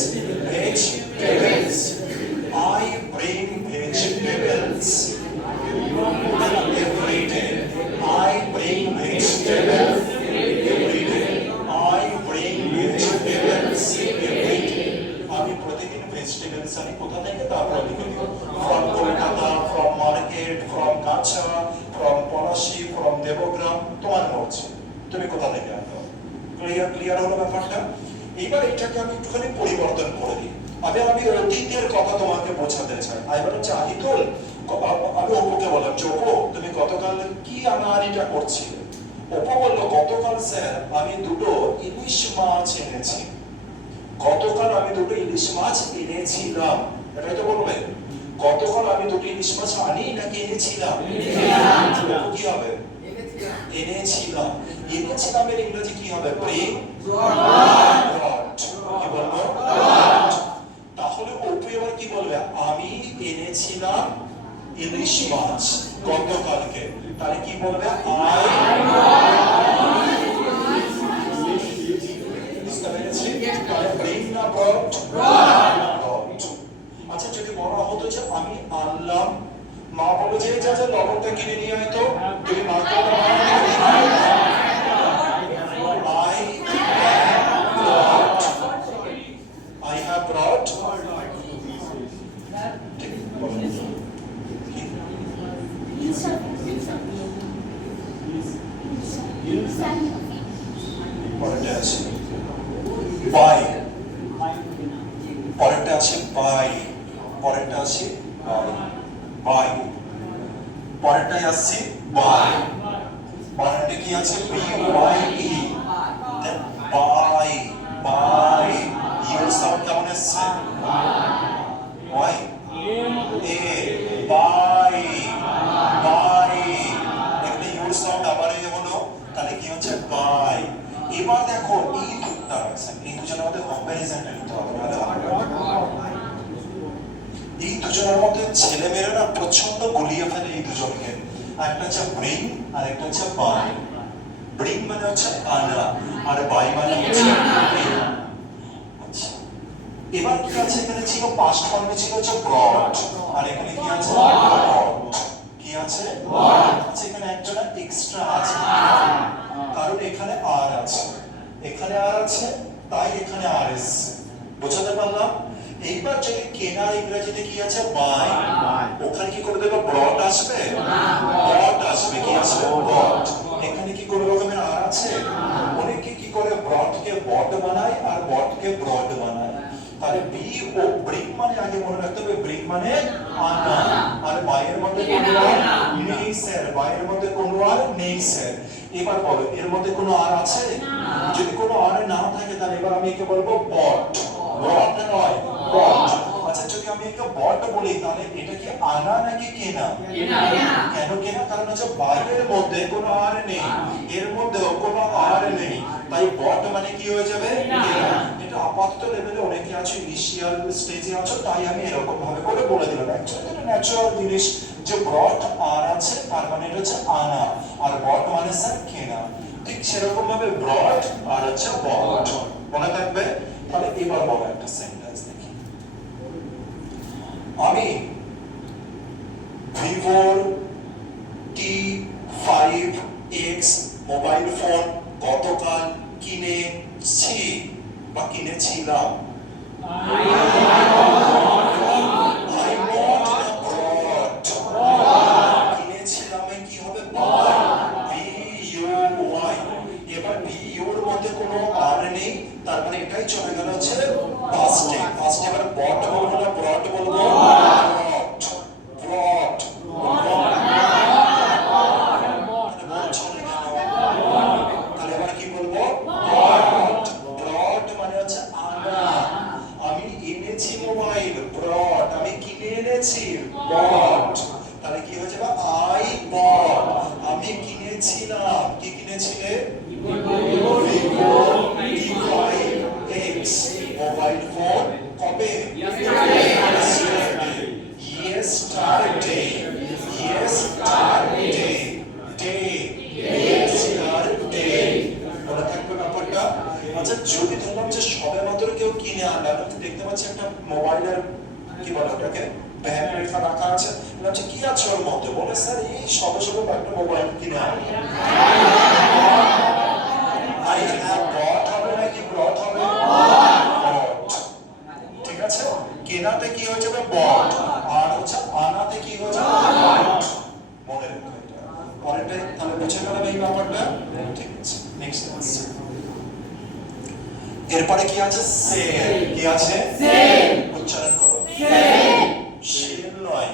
vegetables. I bring vegetables every day. I bring vegetables every day. I bring vegetables every day. আমি প্রতিদিন ভেজিটেবলস আনি। কোথা থেকে? তারপর লিখে দিও, from Kolkata, from market, from কাছা, from পলাশী, from দেবগ্রাম। তোমার মর্জি, তুমি কোথা থেকে আনতে। ক্লিয়ার হলো ব্যাপারটা? এবার এটাকে আমি একটুখানি পরিবর্তন করে দিই। আমি অতীতের কথা তোমাকে বোঝাতে চাই। এবার হচ্ছে আহিতুল, আমি অপুকে বললাম যে অপু তুমি গতকাল কি আনাআনিটা করছিলে? অপু বললো গতকাল স্যার আমি দুটো ইলিশ মাছ এনেছি। গতকাল আমি দুটো ইলিশ মাছ এনেছিলাম, এটাই তো বলবে। গতকাল আমি দুটো ইলিশ মাছ আনি নাকি এনেছিলাম? কি হবে? এনেছিলাম। এনেছিলামের ইংরেজি কি হবে? ব্রিং, ব্রট। কি বলবো? তাহলে অপু এবার কি বলবে? আমি এনেছিলাম ইলিশ মাছ গতকালকে, তাহলে কি বলবে? আচ্ছা যদি বলা হতো যে আমি আনলাম, মা বলে যে যা যা লবণটা কিনে নিয়ে আয় তো, তুমি মাকে I have brought, পরেরটা আছে বাই, পরেরটা আছে বাই, পরেরটা আছে বাই, পরেরটাই আসছে বাই। পরেরটা কি আছে? BYE, bye, bye. Your sound কেমন এসছে? Y A, bye, bye. এখানে ইউর সাউন্ড আবার হলো, তাহলে কি হচ্ছে? বাই। এবার দেখো এই দুটা, এই দুজনের মধ্যে কম্পারিজনটা নিতে হবে, এই দুজনের মধ্যে ছেলে মেয়েরা না প্রচন্ড গুলিয়ে ফেলে এই দুজনকে। একটা হচ্ছে ব্রিং আর একটা হচ্ছে বাই। ব্রিং মানে হচ্ছে আনা, আর বাই মানে হচ্ছে। আচ্ছা এবার কি আছে? এখানে ছিল পাস্ট ফর্মে ছিল হচ্ছে ব্রট, আর এখানে কি আছে? ব্রট। কি আছে? আচ্ছা এখানে একটা এক্সট্রা আছে, কারণ এখানে আর আছে, এখানে আর আছে, তাই এখানে আর এসছে। বোঝাতে পারলাম? এইবার যদি কেনা ইংরেজিতে কি আছে? বাই। ওখানে কি করে দেবে? ব্রট আসবে, ব্রট আসবে। কি আসবে? ব্রট। এখানে কি কোনো রকমের আর আছে? অনেকে কি করে ব্রটকে বট বানায় আর বটকে ব্রড বানায়। তাহলে কি ও ব্রিং মানে আগে মনে রাখতে হবে ব্রিং মানে আনা আর বাইয়ের মধ্যে কোনো আর নেই স্যার বাইয়ের মধ্যে কোনো আর নেই স্যার এবার বলো এর মধ্যে কোনো আর আছে যদি কোনো আর না থাকে তাহলে এবার আমি একে বলবো বট বট নয় বট আচ্ছা যদি আমি একে বট বলি তাহলে এটা কি আনা নাকি কেনা কেন কেনা কারণ হচ্ছে বাইরের মধ্যে কোনো আর নেই এর মধ্যেও কোনো আর নেই তাই বট মানে কি হয়ে যাবে কেনা এটা আপাতত লেভেলে অনেকে আছে ইনিশিয়াল স্টেজে আছো তাই আমি এরকম ভাবে করে বলে দিলাম অ্যাকচুয়ালি এটা ন্যাচারাল জিনিস যে বট আর আছে তার মানে এটা হচ্ছে আনা আর বট মানে স্যার কেনা ঠিক সেরকম ভাবে ব্রড আর হচ্ছে বট মনে থাকবে তাহলে এবার বলো একটা সেন্টেন্স দেখি আমি ভিভোর T5X মোবাইল ফোন গতকাল কিনেছি বা কিনেছিলাম কিনেছিলামে কি হবে এবার ভিউর মধ্যে কোনো আর নেই তার মানে এটাই চলে গেল হচ্ছে পাস্টে পাস্টে এবার বট বলবো না ব্রড বলবো ব্রড তাহলে এবার কি বলবো ব্রড ব্রড মানে হচ্ছে আনা আমি এনেছি মোবাইল ব্রড আমি কিনে এনেছি বট তাহলে কি হয়ে যাবে আই বট আমি কিনেছিলাম কি কিনেছিলে T5X মোবাইল ফোন কবে yesterday মনে থাকবে ব্যাপারটা আচ্ছা যদি ধরলাম যে সবে মাত্র কেউ কিনে আনলাম দেখতে পাচ্ছি একটা মোবাইলের কি বলে ওটাকে ব্যাগ রেখা রাখা আছে বলছে কি আছে ওর মধ্যে বলে স্যার এই সবে সবে একটা মোবাইল কিনে আনলাম I have bought হবে নাকি brought হবে bought ঠিক আছে কেনাতে কি হয়ে যাবে bought আর হচ্ছে আনাতে কি হয়ে যাবে bought মনে রাখো এটা পরেরটা তাহলে বুঝে গেলাম এই ব্যাপারটা ঠিক আছে নেক্সট আসছে এরপরে কি আছে সেল কি আছে সেল উচ্চারণ করো সেল সেল নয়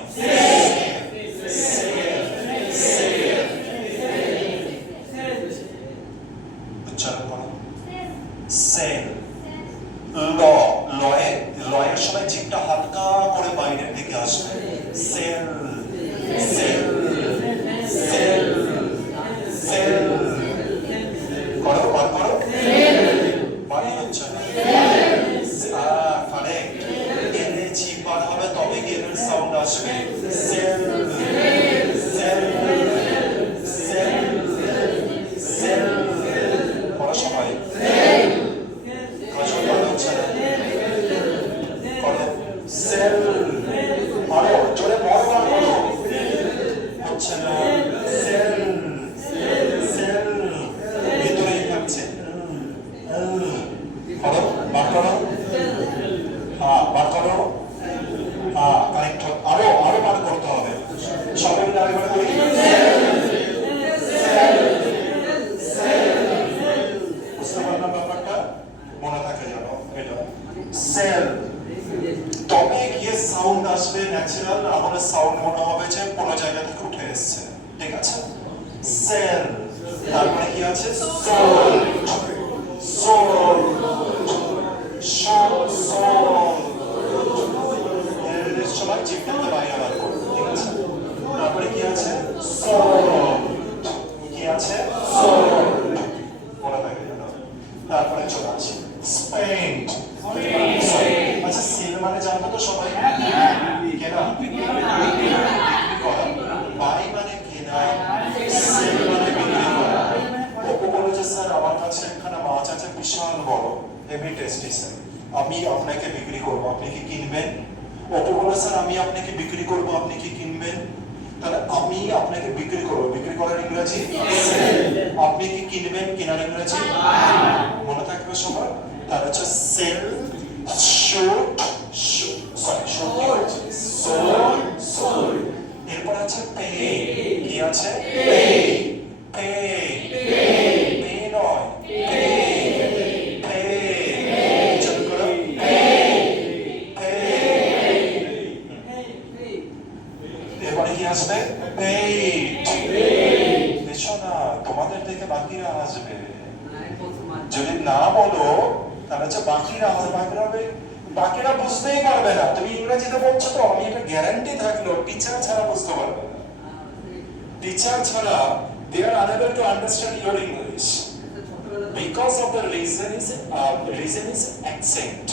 উচ্চারণ করো সেল লয়ের সময় জিভটা হালকা করে বাইরের দিকে আসবে সেল সেল সেল সেল করো বার করো বাড়ি হচ্ছে না কারেক্ট এনে জিভ বার হবে তবে গেলের সাউন্ড আসবে সেল সেল সেল সেল করো সবাই কাজল বার হচ্ছে না করো সেল আরো জোরে বড় বার করো হচ্ছে না সেল সেল ভিতরেই থাকছে করো বার করো বার করো কারেক্ট আরো আরো বার করতে হবে সবাই মিলে আরেকবার করি বুঝতে পারলাম ব্যাপারটা মনে থাকে জানো এটা সেল তবে গিয়ে সাউন্ড আসবে ন্যাচারাল না হলে সাউন্ড মনে হবে যে কোনো জায়গা থেকে উঠে এসছে ঠিক আছে সেল তারপরে কি আছে সোল সোল সোল সোল এর সময় জিভটাকে বাইরে বার করো ঠিক আছে তারপরে কি আছে সোল কি আছে সোল মনে থাকে জানো তারপরে চলে আসি স্পেন্ট আচ্ছা সেল মানে জানতো তো সবাই কেনা বিক্রি করা বাই মানে কেনা সেল মানে বিক্রি করা ও বলেছে স্যার আমার কাছে একখানা মাছ আছে বিশাল বড় হেভি টেস্টি স্যার আমি আপনাকে বিক্রি করব আপনি কি কিনবেন অপু বলে স্যার আমি আপনাকে বিক্রি করব আপনি কি কিনবেন তাহলে আমি আপনাকে বিক্রি করব বিক্রি করার ইংরেজি আপনি কি কিনবেন কেনার ইংরেজি মনে থাকবে সবার তাহলে হচ্ছে sell should sorry should sole sole এরপর আছে পে কি আছে পে পে পে নয় পে পে চল করো পে এরপরে কি আসবে? পেইড। এসো না, তোমাদের থেকে বাকিরা আসবে। যদি না বলো তাহলে হচ্ছে বাকিরা হবে, বাকিরা বুঝতেই পারবে না। তুমি ইংরেজিতে বলছো তো, আমি একটা গ্যারান্টি থাকলো টিচার ছাড়া বুঝতে পারবে না। টিচার ছাড়া they are unable to understand your English because of the reason is accent.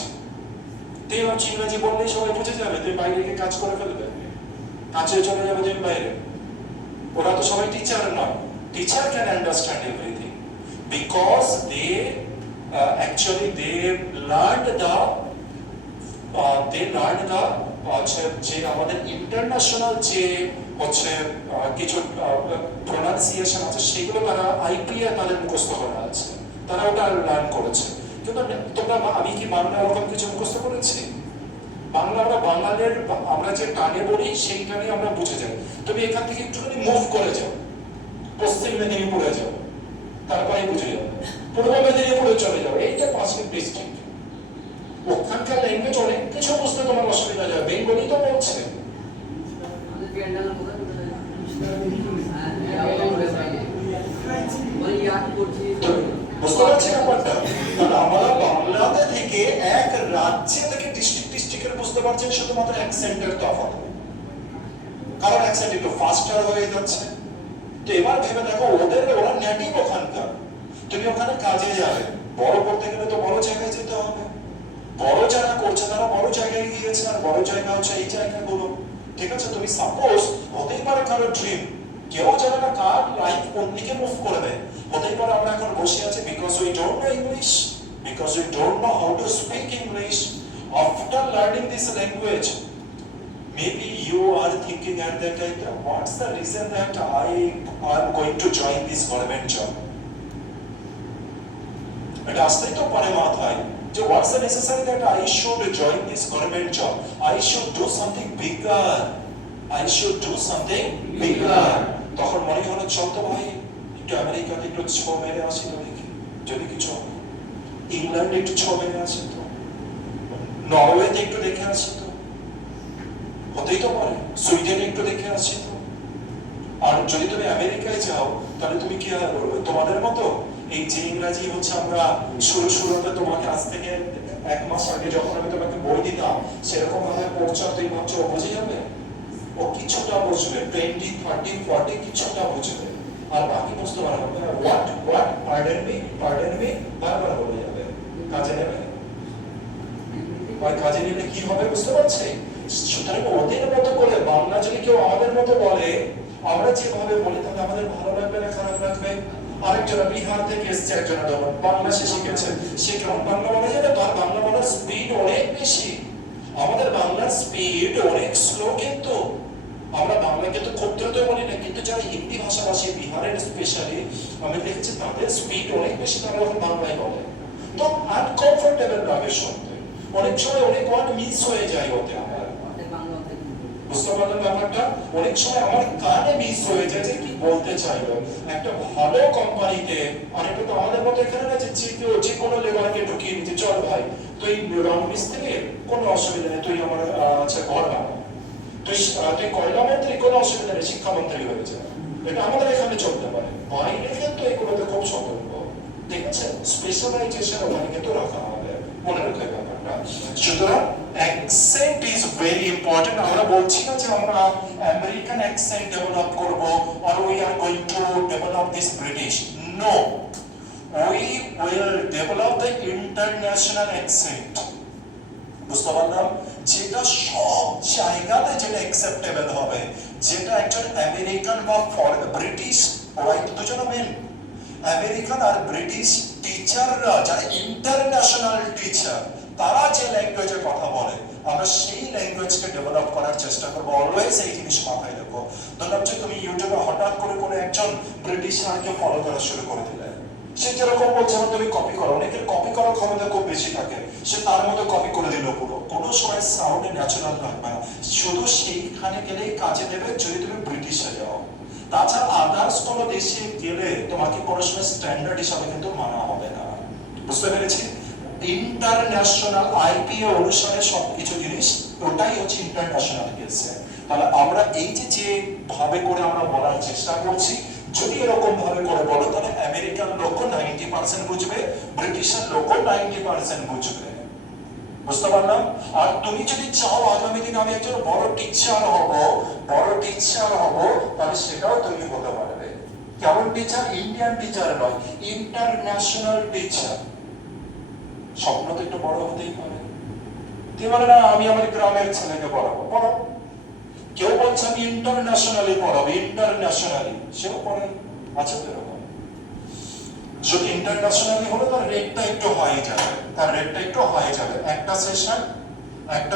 তুই ভাবছি ইংরেজি বললেই সবাই বুঝে যাবে, তুই বাইরে গিয়ে কাজ করে ফেলবে, কাজে চলে যাবে তুমি বাইরে। ওরা তো সবাই টিচার নয়। Teacher can understand everything because they actually they learned the যে আমাদের ইন্টারন্যাশনাল যে হচ্ছে কিছু প্রোনাউন্সিয়েশন আছে সেগুলো তারা আইপিএ তাদের মুখস্থ করা আছে, তারা ওটা লার্ন করেছে। কিন্তু তোমরা, আমি কি বাংলা ওরকম কিছু মুখস্থ করেছি? বাংলা আমরা বাঙালির, আমরা যে টানে বলি সেই টানে আমরা বুঝে যাই। তুমি এখান থেকে একটুখানি মুভ করে যাও, পশ্চিম মেদিনীপুরে যাও, তারপরে বুঝে যাও, পূর্ব মেদিনীপুরে চলে যাও, এইটা 5টি ডিস্ট্রিক্ট, ওখানকার ল্যাঙ্গুয়েজ অনেক কিছু বুঝতে তোমার অসুবিধা যাবে। বেঙ্গলি তো বলছে, বুঝতে পারছি ব্যাপারটা। কারণ আমরা বাংলাতে থেকে এক রাজ্যে থেকে ডিস্ট্রিক্টের বুঝতে পারছেন শুধুমাত্র অ্যাকসেন্টের তফাৎ, কারণ অ্যাকসেন্ট একটু ফাস্টার হয়ে যাচ্ছে। তো এবার ভেবে দেখো, ওরা নেটিভ ওখানকার, তুমি ওখানে কাজে যাবে, বড় করতে গেলে তো বড় জায়গায় যেতে হবে। বড় যারা করছে তারা বড় জায়গায় গিয়েছে, আর বড় জায়গা হচ্ছে এই জায়গাগুলো। ঠিক আছে, তুমি সাপোজ হতেই পারে কারো ড্রিম, কেউ জানে না কার লাইফ কোন দিকে মুভ করবে। হতেই পারে আমরা এখন বসে আছি because we don't know English, because we don't know how to speak English. After learning this language, maybe you are thinking at that time, what's the reason that I am going to join this government job? এটা আসতেই তো পারে মাথায় যে what's the necessary that I should join this government job? I should do something bigger. I should do something bigger. তখন মনে হলো চল তো ভাই একটু আমেরিকাতে একটু ছো মেরে আসি তো দেখি যদি কিছু, ইংল্যান্ডে একটু ছো মেরে আসি তো, নরওয়েতে একটু দেখে আসি তো, হতেই তো পারে সুইডেনে একটু দেখে আসি তো। আর যদি তুমি আমেরিকায় যাও তাহলে তুমি কি করবে? তোমাদের মতো এই যে ইংরাজি হচ্ছে আমরা শুরুতে তোমাকে আজ থেকে 1 মাস আগে যখন আমি তোমাকে বই দিতাম সেরকম ভাবে পড়ছো, তুই ভাবছো ও বুঝে যাবে? ও কিছুটা বুঝবে, 20, 30, 40 কিছুটা বুঝবে, আর বাকি বুঝতে পারবে না। হোয়াট পার্ডন মি বারবার বলে যাবে। কাজে নেবে, আর কাজে নিলে কি হবে বুঝতে পারছি। সুতরাং ওদের মতো করে বাংলা যদি কেউ আমাদের মতো বলে, আমরা যেভাবে বলি তাহলে আমাদের ভালো লাগবে না খারাপ লাগবে? আরেকজন বিহার থেকে এসছে, একজন বাংলা শিখেছে, সে কেমন বাংলা বলা যাবে? তার বাংলা বলার স্পিড অনেক বেশি, আমাদের বাংলার স্পিড অনেক স্লো। কিন্তু আমরা বাংলা কিন্তু খুব দ্রুত বলি না, কিন্তু যারা হিন্দি ভাষাভাষী বিহারের স্পেশালি আমি দেখেছি তাদের স্পিড অনেক বেশি, তারা যখন বাংলায় বলে তো আনকমফোর্টেবল লাগে শুনতে, অনেক সময় অনেক ওয়ার্ড মিস হয়ে যায় ওতে। আমার বুঝতে পারলাম ব্যাপারটা, অনেক সময় আমার কানে মিস হয়ে যায় যে কি বলতে চাইলো। একটা ভালো কোম্পানিতে, আর এটা তো আমাদের মতো এখানে না যে যে কোনো লেবারকে ঢুকিয়ে নিচ্ছে, চল ভাই তুই রং মিস্ত্রি, কোনো অসুবিধা নেই, তুই আমার আচ্ছা ঘর বানাও, তুই কয়লা মন্ত্রী, কোনো অসুবিধা নেই, শিক্ষামন্ত্রী হয়ে যায়। এটা আমাদের এখানে চলতে পারে, বাইরে কিন্তু এগুলোতে খুব সতর্ক। ঠিক আছে, স্পেশালাইজেশন ওখানে কিন্তু রাখা হবে, মনে রাখতে ব্যাপারটা। সুতরাং অ্যাকসেন্ট ইজ ভেরি ইম্পর্টেন্ট। আমরা বলছি না যে আমরা আমেরিকান অ্যাকসেন্ট ডেভেলপ করব, or we are going to develop this British. No, we will develop the international accent. বুঝতে পারলাম, যেটা সব জায়গাতে যেটা অ্যাকসেপ্টেবল হবে, যেটা একজন আমেরিকান বা ব্রিটিশ, ওরাই তো দুজন মেন, আমেরিকান আর ব্রিটিশ টিচাররা যারা ইন্টারন্যাশনাল টিচার, তারা যে ল্যাঙ্গুয়েজে কথা বলে আমরা সেই ল্যাঙ্গুয়েজকে ডেভেলপ করার চেষ্টা করবো। অলওয়েজ এই জিনিস মাথায় রাখবো। ধরলাম যে তুমি ইউটিউবে হঠাৎ করে কোনো একজন ব্রিটিশ নারীকে ফলো করা শুরু করে দিলে, সে যেরকম বলছে তুমি কপি করো, অনেকের কপি করার ক্ষমতা খুব বেশি থাকে, সে তার মতো কপি করে দিল পুরো, কোনো সময় সাউন্ডে ন্যাচারাল রাখবে না, শুধু সেইখানে গেলেই কাজে দেবে যদি তুমি ব্রিটিশে যাও। তাছাড়া আদার্স কোনো দেশে গেলে তোমাকে কোনো সময় স্ট্যান্ডার্ড হিসাবে কিন্তু মানা হবে না। বুঝতে পেরেছি? ইন্টারন্যাশনাল আইপিএ অনুসারে সবকিছু জিনিস, ওটাই হচ্ছে ইন্টারন্যাশনাল গেছে। তাহলে আমরা এই যে ভাবে করে আমরা বলার চেষ্টা করছি, যদি এরকম ভাবে করে বলো তাহলে আমেরিকান লোক 90% বুঝবে, ব্রিটিশের লোক 90% বুঝবে। বুঝতে পারলাম? আর তুমি যদি চাও আগামী দিনে আমি একজন বড় টিচার হব, তাহলে সেটাও তুমি হতে পারবে। কেমন টিচার? ইন্ডিয়ান টিচার নয়, ইন্টারন্যাশনাল টিচার। স্বপ্ন তো একটু বড় হতেই পারে। তুই বলে না আমি আমার গ্রামের ছেলেকে পড়াবো, পড়াও। কেউ বলছে আমি ইন্টারন্যাশনালি পড়াবো, ইন্টারন্যাশনালি, সেও পড়ে। আচ্ছা তো এরকম যদি ইন্টারন্যাশনালি হলে তার রেটটা একটু হয়ে যাবে, একটা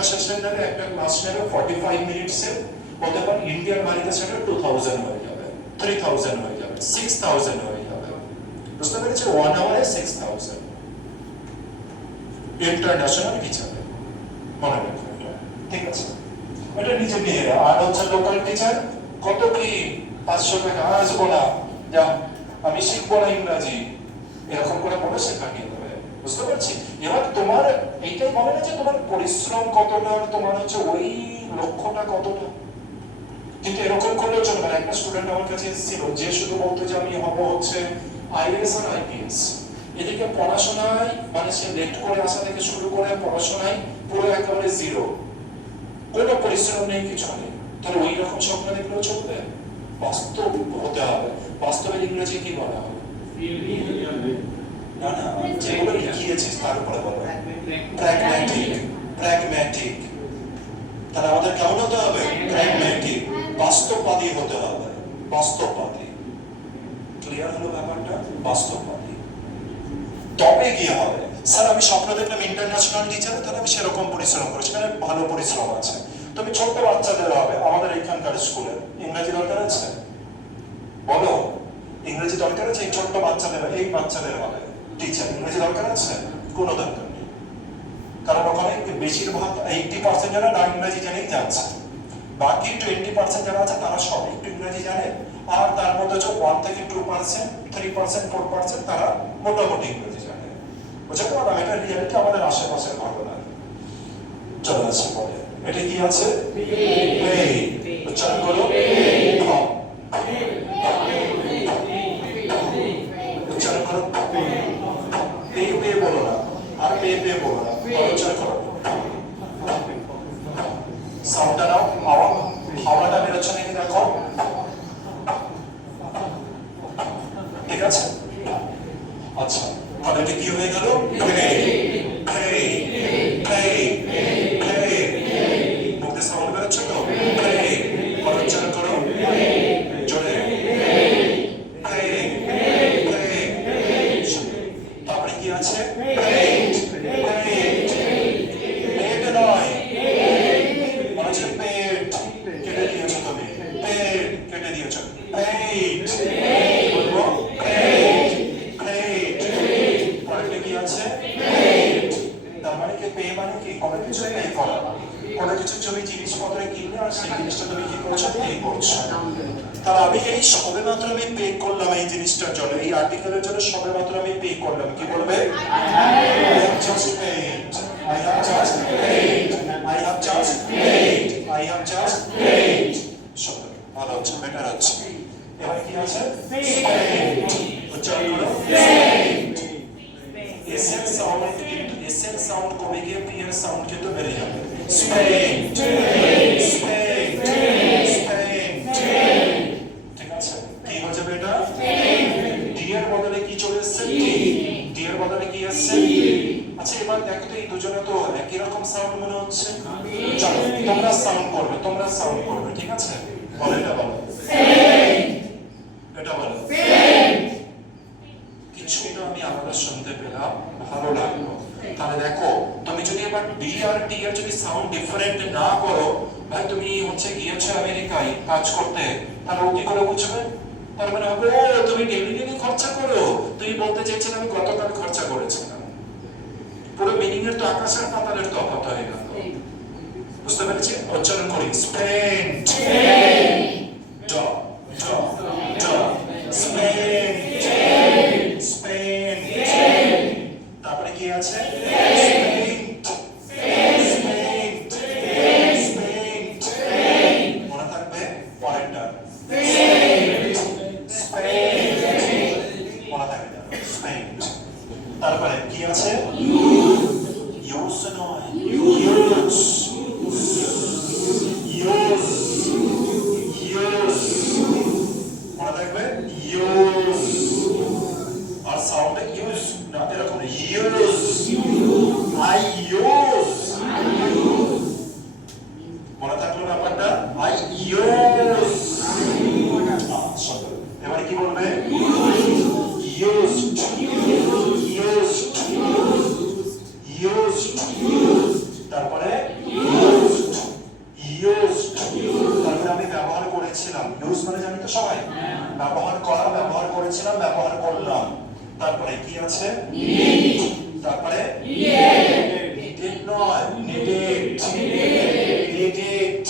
সেশন নেবে, একটা ক্লাস নেবে 45 মিনিটসের, বলতে পারেন ইন্ডিয়ান বাড়িতে সেটা 2000 হয়ে যাবে, 3000 হয়ে যাবে, 6000 হয়ে যাবে। বুঝতে পেরেছি? 1 আওয়ারে 6000 ইন্টারন্যাশনাল টিচার। মনে রাখবেন এটা, ঠিক আছে? এটা নিজে মেয়েরা। আর হচ্ছে লোকাল টিচার, কত কি 500 টাকা, আসবো না, যা আমি শিখবো না ইংরাজি, এরকম করে বলে শেখা নিয়ে দেবে। বুঝতে পারছি? এবার তোমার এইটাই বলে না যে তোমার পরিশ্রম কতটা, তোমার হচ্ছে ওই লক্ষ্যটা কতটা। কিন্তু এরকম করলেও চলবে না। একটা স্টুডেন্ট আমার কাছে এসেছিল, যে শুধু বলতো যে আমি হব হচ্ছে আইএএস আর আইপিএস, এদিকে পড়াশোনায় মানে সে লেট করে আসা থেকে শুরু করে পড়াশোনায় পুরো একেবারে জিরো, কোনো পরিশ্রম নেই, কিছু নেই। তাহলে ওই রকম স্বপ্ন দেখলেও চলবে? বাস্তব হতে হবে। বাস্তবে ইংরেজি কি বলা হবে? না না, যেগুলো লিখিয়েছিস তার উপরে বলো। প্র্যাগম্যাটিক। তাহলে আমাদের কেমন হতে হবে? প্র্যাগম্যাটিক, বাস্তববাদী হতে হবে। বাস্তববাদী। ক্লিয়ার হলো ব্যাপারটা? বাস্তববাদী। তবে কি হবে? স্যার আমি স্বপ্ন দেখলাম ইন্টারন্যাশনাল টিচার, তাহলে আমি সেরকম পরিশ্রম করেছি, মানে ভালো পরিশ্রম আছে। তুমি ছোট্ট বাচ্চাদের হবে, আমাদের এখানকার স্কুলে ইংরেজি দরকার আছে? বলো, ইংরেজি দরকার আছে? এই ছোট্ট বাচ্চাদের, এই বাচ্চাদের হবে টিচার, ইংরেজি দরকার আছে? কোনো দরকার নেই। কারণ ওখানে বেশিরভাগ 80% যারা না ইংরেজি জানেই যাচ্ছে, বাকি 20% যারা আছে তারা সব একটু ইংরেজি জানে। আর তার মধ্যে 1 থেকে 2%, 3%, 4% তারা মোটামুটি ইংরেজি জানে। বুঝতে পারলাম? এটা রিয়ালিটি, আমাদের আশেপাশের ঘটনা। চলে আসে পরে, এটা কি আছে? উচ্চারণ করো। উচ্চারণ করো। পে বলো না, আর পে বলো না, উচ্চারণ করো। সাউন্ডটা নাও, হাওয়াটা বেরোচ্ছে নাকি দেখো। ঠিক আছে? আচ্ছা, তাহলে এটা কি হয়ে গেল? মুখে সাউন্ড বেরোচ্ছে তো? উচ্চারণ করো জোরে। তারপরে কি আছে? পেট নয়, মনে হচ্ছে পেট কেটে দিয়েছো তুমি, পেট কেটে দিয়েছো, পেট বলবো, পেট। পরেরটা কি আছে? তার মানে কি? পে মানে কি? কোনো কিছু পে করা, কোনো কিছু তুমি জিনিসপত্র কিনলে আর সেই জিনিসটা তুমি কি করছো? পে করছো। তাহলে আমি এই সবেমাত্র আমি পে করলাম এই জিনিসটার জন্য, এই আর্টিকেলের জন্য সবেমাত্র আমি পে করলাম। কি বলবে? I have just paid. I have just paid. I have just paid. I have just paid. সুন্দর, ভালো হচ্ছে, বেটার হচ্ছে। এবার কি আছে? Spent. উচ্চারণ করো। Spent. এসএল সাউন্ড কিন্তু এসএল সাউন্ড কমে গিয়ে পি এর সাউন্ড কিন্তু বেড়ে যাবে। Spent. Spent. Spent. ঠিক আছে? কি হয়ে যাবে এটা? ডি এর বদলে কি চলে এসেছে? ডি এর বদলে কি আসছে? আচ্ছা এবার দেখো তো, এই দুজনে তো একই রকম সাউন্ড মনে হচ্ছে। চলো তোমরা সাউন্ড করবে, ঠিক আছে? বলো, এটা বলো। এটা বলো। কিছুটা আমি আলাদা শুনতে পেলাম, ভালো লাগলো। তাহলে দেখো, তুমি যদি এবার ডি আর টি এর যদি সাউন্ড ডিফারেন্ট না করো, ভাই তুমি হচ্ছে গিয়েছো আমেরিকায় কাজ করতে, তাহলে ও কি করে বুঝবে? তার মানে হবে তুমি ডেইলি খরচা করো। তুমি বলতে চাইছিলে আমি গতকাল খরচা করেছিলাম। পুরো মিনিং এর তো আকাশ আর পাতালের তফাৎ হয়ে গেল। বুঝতে পেরেছি? উচ্চারণ করি। স্পেন্ট, ড ড ড, স্পেন্ট, স্পেন্ট। তারপরে কি আছে? Spent, spent, spent. মনে থাকে না, স্পেন্ট। তারপরে কি আছে? ইউজ নয়, ইউজ, ইউজ, ইউজ, মনে থাকবে, ইউজ। আর সাউন্ডে ইউজ না, এরকম ইউজ, আই ইউজ, মনে থাকলো ব্যাপারটা, আই ইউজ। এবারে কি বলবে? used, used, used, তারপরে used, used, তারপরে আমি ব্যবহার করেছিলাম। ইউজ মানে জানি তো সবাই, ব্যবহার করা, ব্যবহার করেছিলাম, ব্যবহার করলাম। তারপরে কি আছে? তারপরে needed নয়, needed, needed,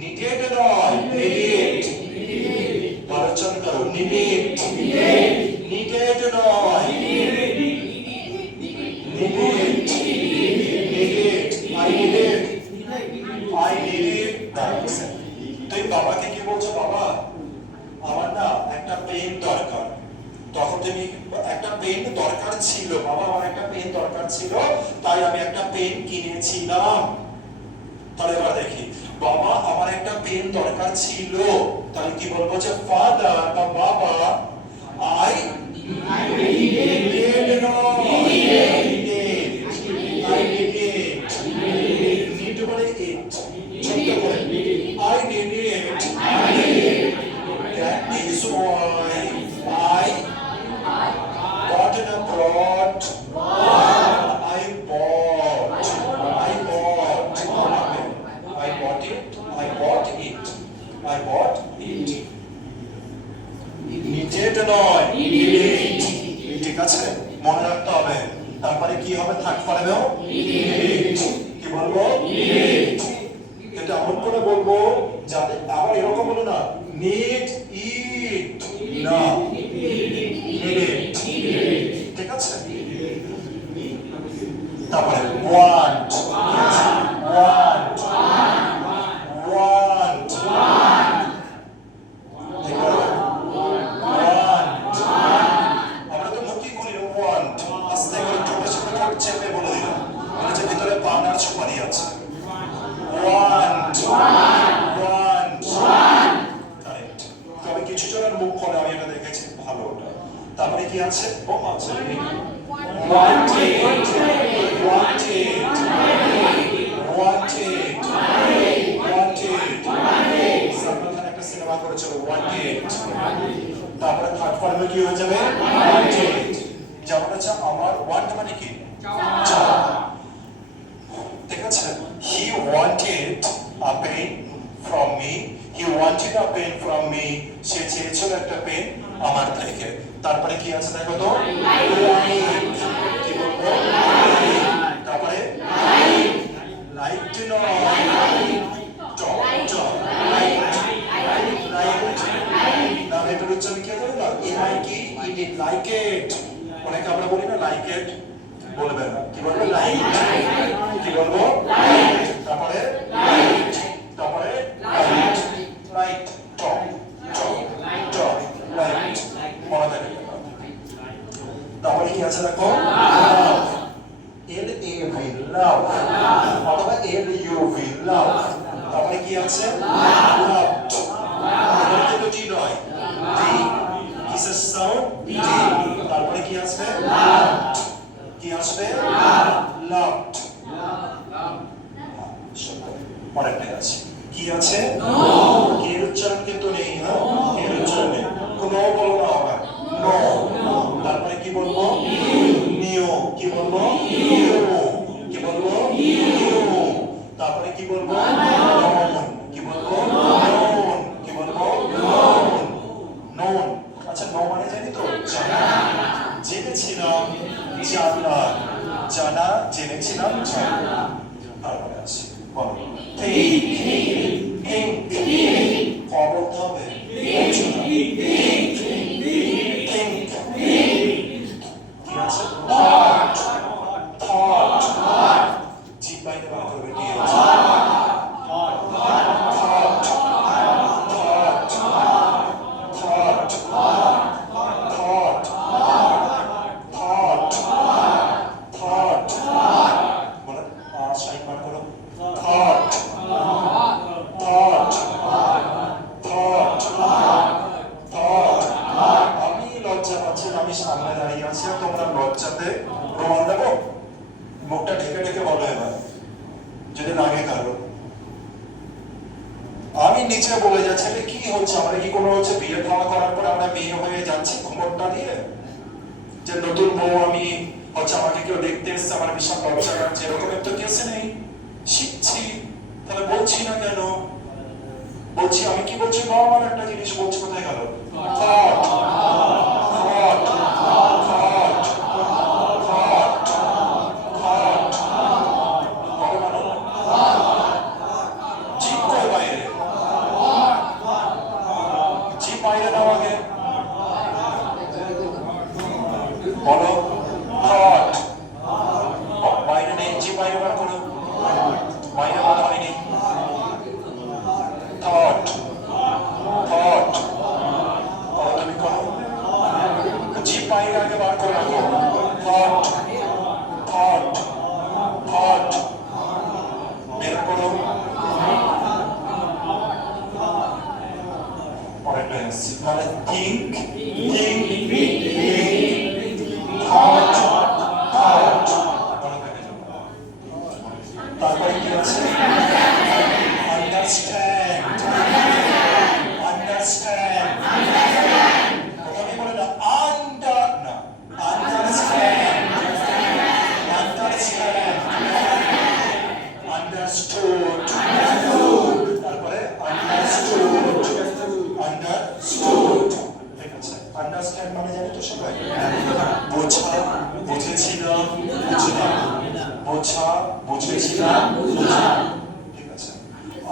needed নয়, needed, আলোচনা করো, needed, needed নয়, needed, needed, I needed, I needed that. তুই বাবাকে কি বলছো? বাবা আমার না একটা পেন দরকার। তখন তুমি একটা পেন দরকার ছিল, বাবা আমার একটা পেন দরকার ছিল, তাই আমি একটা পেন কিনেছিলাম। তাহলে এবার দেখি, বাবা আমার একটা পেন দরকার ছিল, তাহলে কি বলবো? যে ফাদার বা বাবা, I needed not, I needed, need বলে it, ছোট্ট করে, I needed, that is why I got an abroad, I bought, I bought, I bought it, I bought it, I bought it. Needed নয়, needed, ঠিক আছে, মনে রাখতে হবে। তারপরে কি হবে? থার্ড ফর্মেও needed, কি বলবো? needed, এটা এমন করে বলবো যাতে আবার এরকম বলো না, need it না, needed, ঠিক আছে। তারপরে want, want, want, আমরা তো মুখে করি want, আস্তে করে ঠোঁটের সাথে ঠোঁট চেপে বলে দিলাম, মানে যে ভিতরে পান আর সুপারি আছে। want, want, correct. তবে কিছু জনের মুখ করে, আমি এটা দেখেছি, ভালো ওটা। তারপরে কি আছে? ও আছে wanted, wanted, wanted, wanted, Salman Khan একটা সিনেমা করেছিল wanted। তারপরে থার্ড ফর্মে কি হয়ে যাবে? wanted, যেমন হচ্ছে আমার want মানে কি? চাওয়া, ঠিক আছে। he wanted a pen from me, he wanted a pen from me, সে চেয়েছিল একটা পেন আমার থেকে। তারপরে কি আছে দেখো তো? কি বলবো? তারপরে লাইট নয়, টপ, টপ, লাইট, লাইট, না এটা হচ্ছে আমি কি বলি না, এআই কি, ইট ইট লাইক ইট, অনেকে আমরা বলি না লাইক ইট, বলবেন না, কি বলবো? লাইট, কি বলবো? লাইট, তারপরে লাইট, তারপরে light, light, top, top, top, light, মনে থাকে। তারপরে কি আছে দেখো? LAV, লাভ, অথবা LUV, লাভ। তারপরে কি আছে? লাভড, এটা কিন্তু টি নয়, ডি, কিসের সাউন্ড? ডি। তারপরে কি আসবে? লাভড, কি আসবে? লাভড, পরেরটাই আছে, কি আছে? এর উচ্চারণ কিন্তু নেই, হ্যাঁ, এর উচ্চারণ নেই, কোনো বলবো না আবার, নো। তারপরে কি বলবো? নিউ, কি বলবো? নিউ, কি বলবো? নিউ। তারপরে কি বলবো? নন, কি বলবো? নন, কি বলবো? নন, নন। আচ্ছা, নো মানে জানি তো? জানা, জেনেছিলাম, জানা, জানা, জেনেছিলাম, জানা। তারপরে আছে, বলো, think, think, বলতে হবে, think, think, কি আছে? thought, thought, জিভ বাইরে বার করবে, কি আছে? বলে যাচ্ছে এটা কি হচ্ছে, আমরা কি কোনো হচ্ছে বিয়ে থাওয়া করার পর আমরা মেয়ে হয়ে যাচ্ছি ঘুমটটা দিয়ে, যে নতুন বউ আমি হচ্ছে, আমাকে কেউ দেখতে এসছে আমার বিশাল লজ্জা লাগছে, এরকম একটা কেস নেই। শিখছি, তাহলে বলছি না কেন? বলছি, আমি কি বলছি, নর্মাল একটা জিনিস বলছি, কোথায় গেল? Thought thought thought thought thought বলো বলো, জিপ কই বাইরে, জিপ বাইরে দাও আগে, বলো থট, বাইরে নেই, জিপ বাইরে বার করো, বাইরে বলা হয়নি, থট থট, তুমি করো, জিপ বাইরে আগে বার করে রাখো, থট থট থট বের করো। পরেরটা এসছি, তাহলে থিঙ্ক থিঙ্ক থট থট, তারপরে কি আছে? আন্ডারস্ট্যান্ড আন্ডারস্ট্যান্ড, প্রথমে বলে না আন্ডার, না আন্ডারস্ট্যান্ড আন্ডারস্ট্যান্ড, আন্ডারস্টুড, তারপরে আন্ডারস্টুড আন্ডারস্টুড, ঠিক আছে? আন্ডারস্ট্যান্ড মানে জানি তো সবাই, বোঝা, বুঝেছিলাম, বুঝলাম, বোঝা, বুঝেছিলাম, বুঝলাম, ঠিক আছে?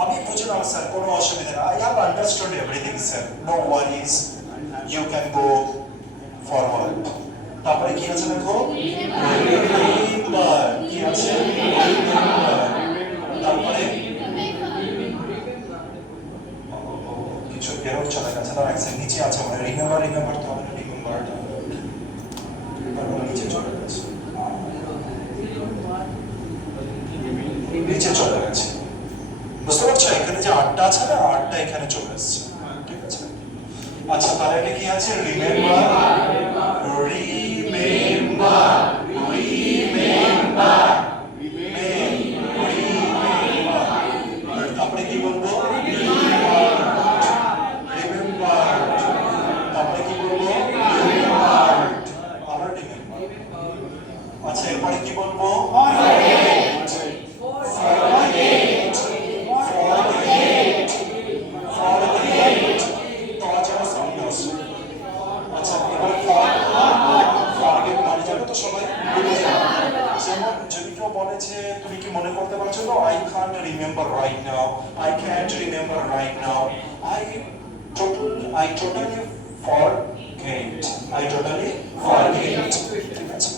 আমি বুঝলাম স্যার, কোনো অসুবিধা নেই, I have understood everything sir, no worries, you can go forward. তারপরে কি আছে দেখো, রিমেম্বার, কি আছে? রিমেম্বার, তারপরে কিছু বেরোচ্ছে না, কাছে তার একসাথে নিচে আছে, মানে রিমেম্বার রিমেম্বার তো হবে না, রিমেম্বার তারপরে নিচে চলে গেছে, নিচে চলে গেছে, বুঝতে পারছো? এখানে যে আটটা আছে না, আটটা এখানে চলে এসছে, ঠিক আছে? আচ্ছা, তার আগে কি আছে? রিমেম্বার রিমেম্বার রিমেম্বার, তারপরে কি বলবো? রিমেম্বার, তারপরে কি বলবো? রিমেম্বার, আবার রিমেম্বার। আচ্ছা, এরপরে কি বলবো? ফরগেট ফরগেট ফরগেট ফরগেট, তোমার যেন সাউন্ড আসে। আচ্ছা, এবার ফরগেট মানে জানো তো সবাই? যেমন যদি কেউ বলে যে তুমি কি মনে করতে পারছো তো, I can't remember right now, I can't remember right now, I totally forget, I totally forget, ঠিক আছে?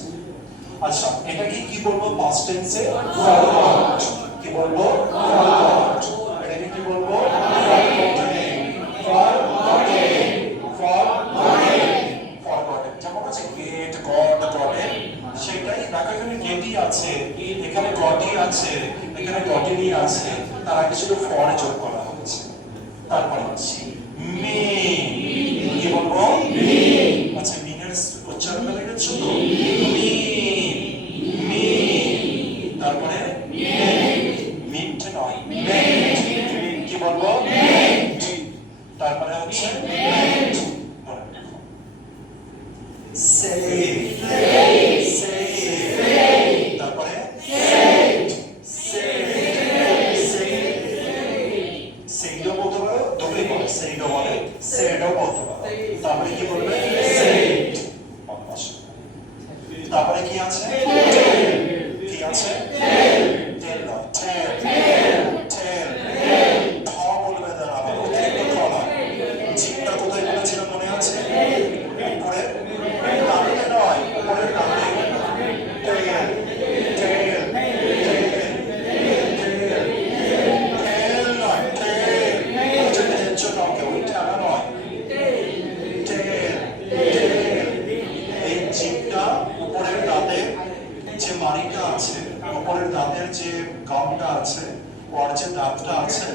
আচ্ছা, এটাকে কি বলবো পাস্ট টেন্সে? ফরগট, কি বলবো? ফরগট, এটাকে কি বলবো? ফরগটেন ফরগটেন ফরগটেন ফরগটেন, যেমন আছে গেট, গড, গটেন, সেটাই দেখো, এখানে গেটই আছে, এখানে গডই আছে, এখানে গটেনই আছে, তার আগে শুধু ফর যোগ করা হয়েছে। তারপরে আছে মেন, কি বলবো? মেন, আচ্ছা মিনের উচ্চারণটা দেখেছো তো? মেন মেন, তারপরে মিন্ট নয়, মেন্ট, কি বলবো? মেন্ট, তারপরে হচ্ছে মেন্ট, সেফ সেফ, তারপরে সেফ সেফ সেফ, সেইডও বলতে পারো, দুটোই বলে, সেইডও বলে, সেডও বলতে পারো, তারপরে কি বলবে? সেফ, তারপরে কি আছে? কি আছে? টেল নয়, টেল টেল, ঠ বলবে, তার আবার অতিরিক্ত ঠ নয়, জিপটা কোথায় বলেছিলাম মনে আছে? উপরে ডানে নয়, উপরে ডানে, টেল টেল টেল টেল, টেল নয়, টেল, বুঝে দেখছো কাউকে, ওই টানা নয়, টেল টেল, এই জিপটা উপরের দাঁতের যে মাড়িটা আছে, উপরের দাঁতের যে গামটা আছে, ওর যে দাঁতটা আছে,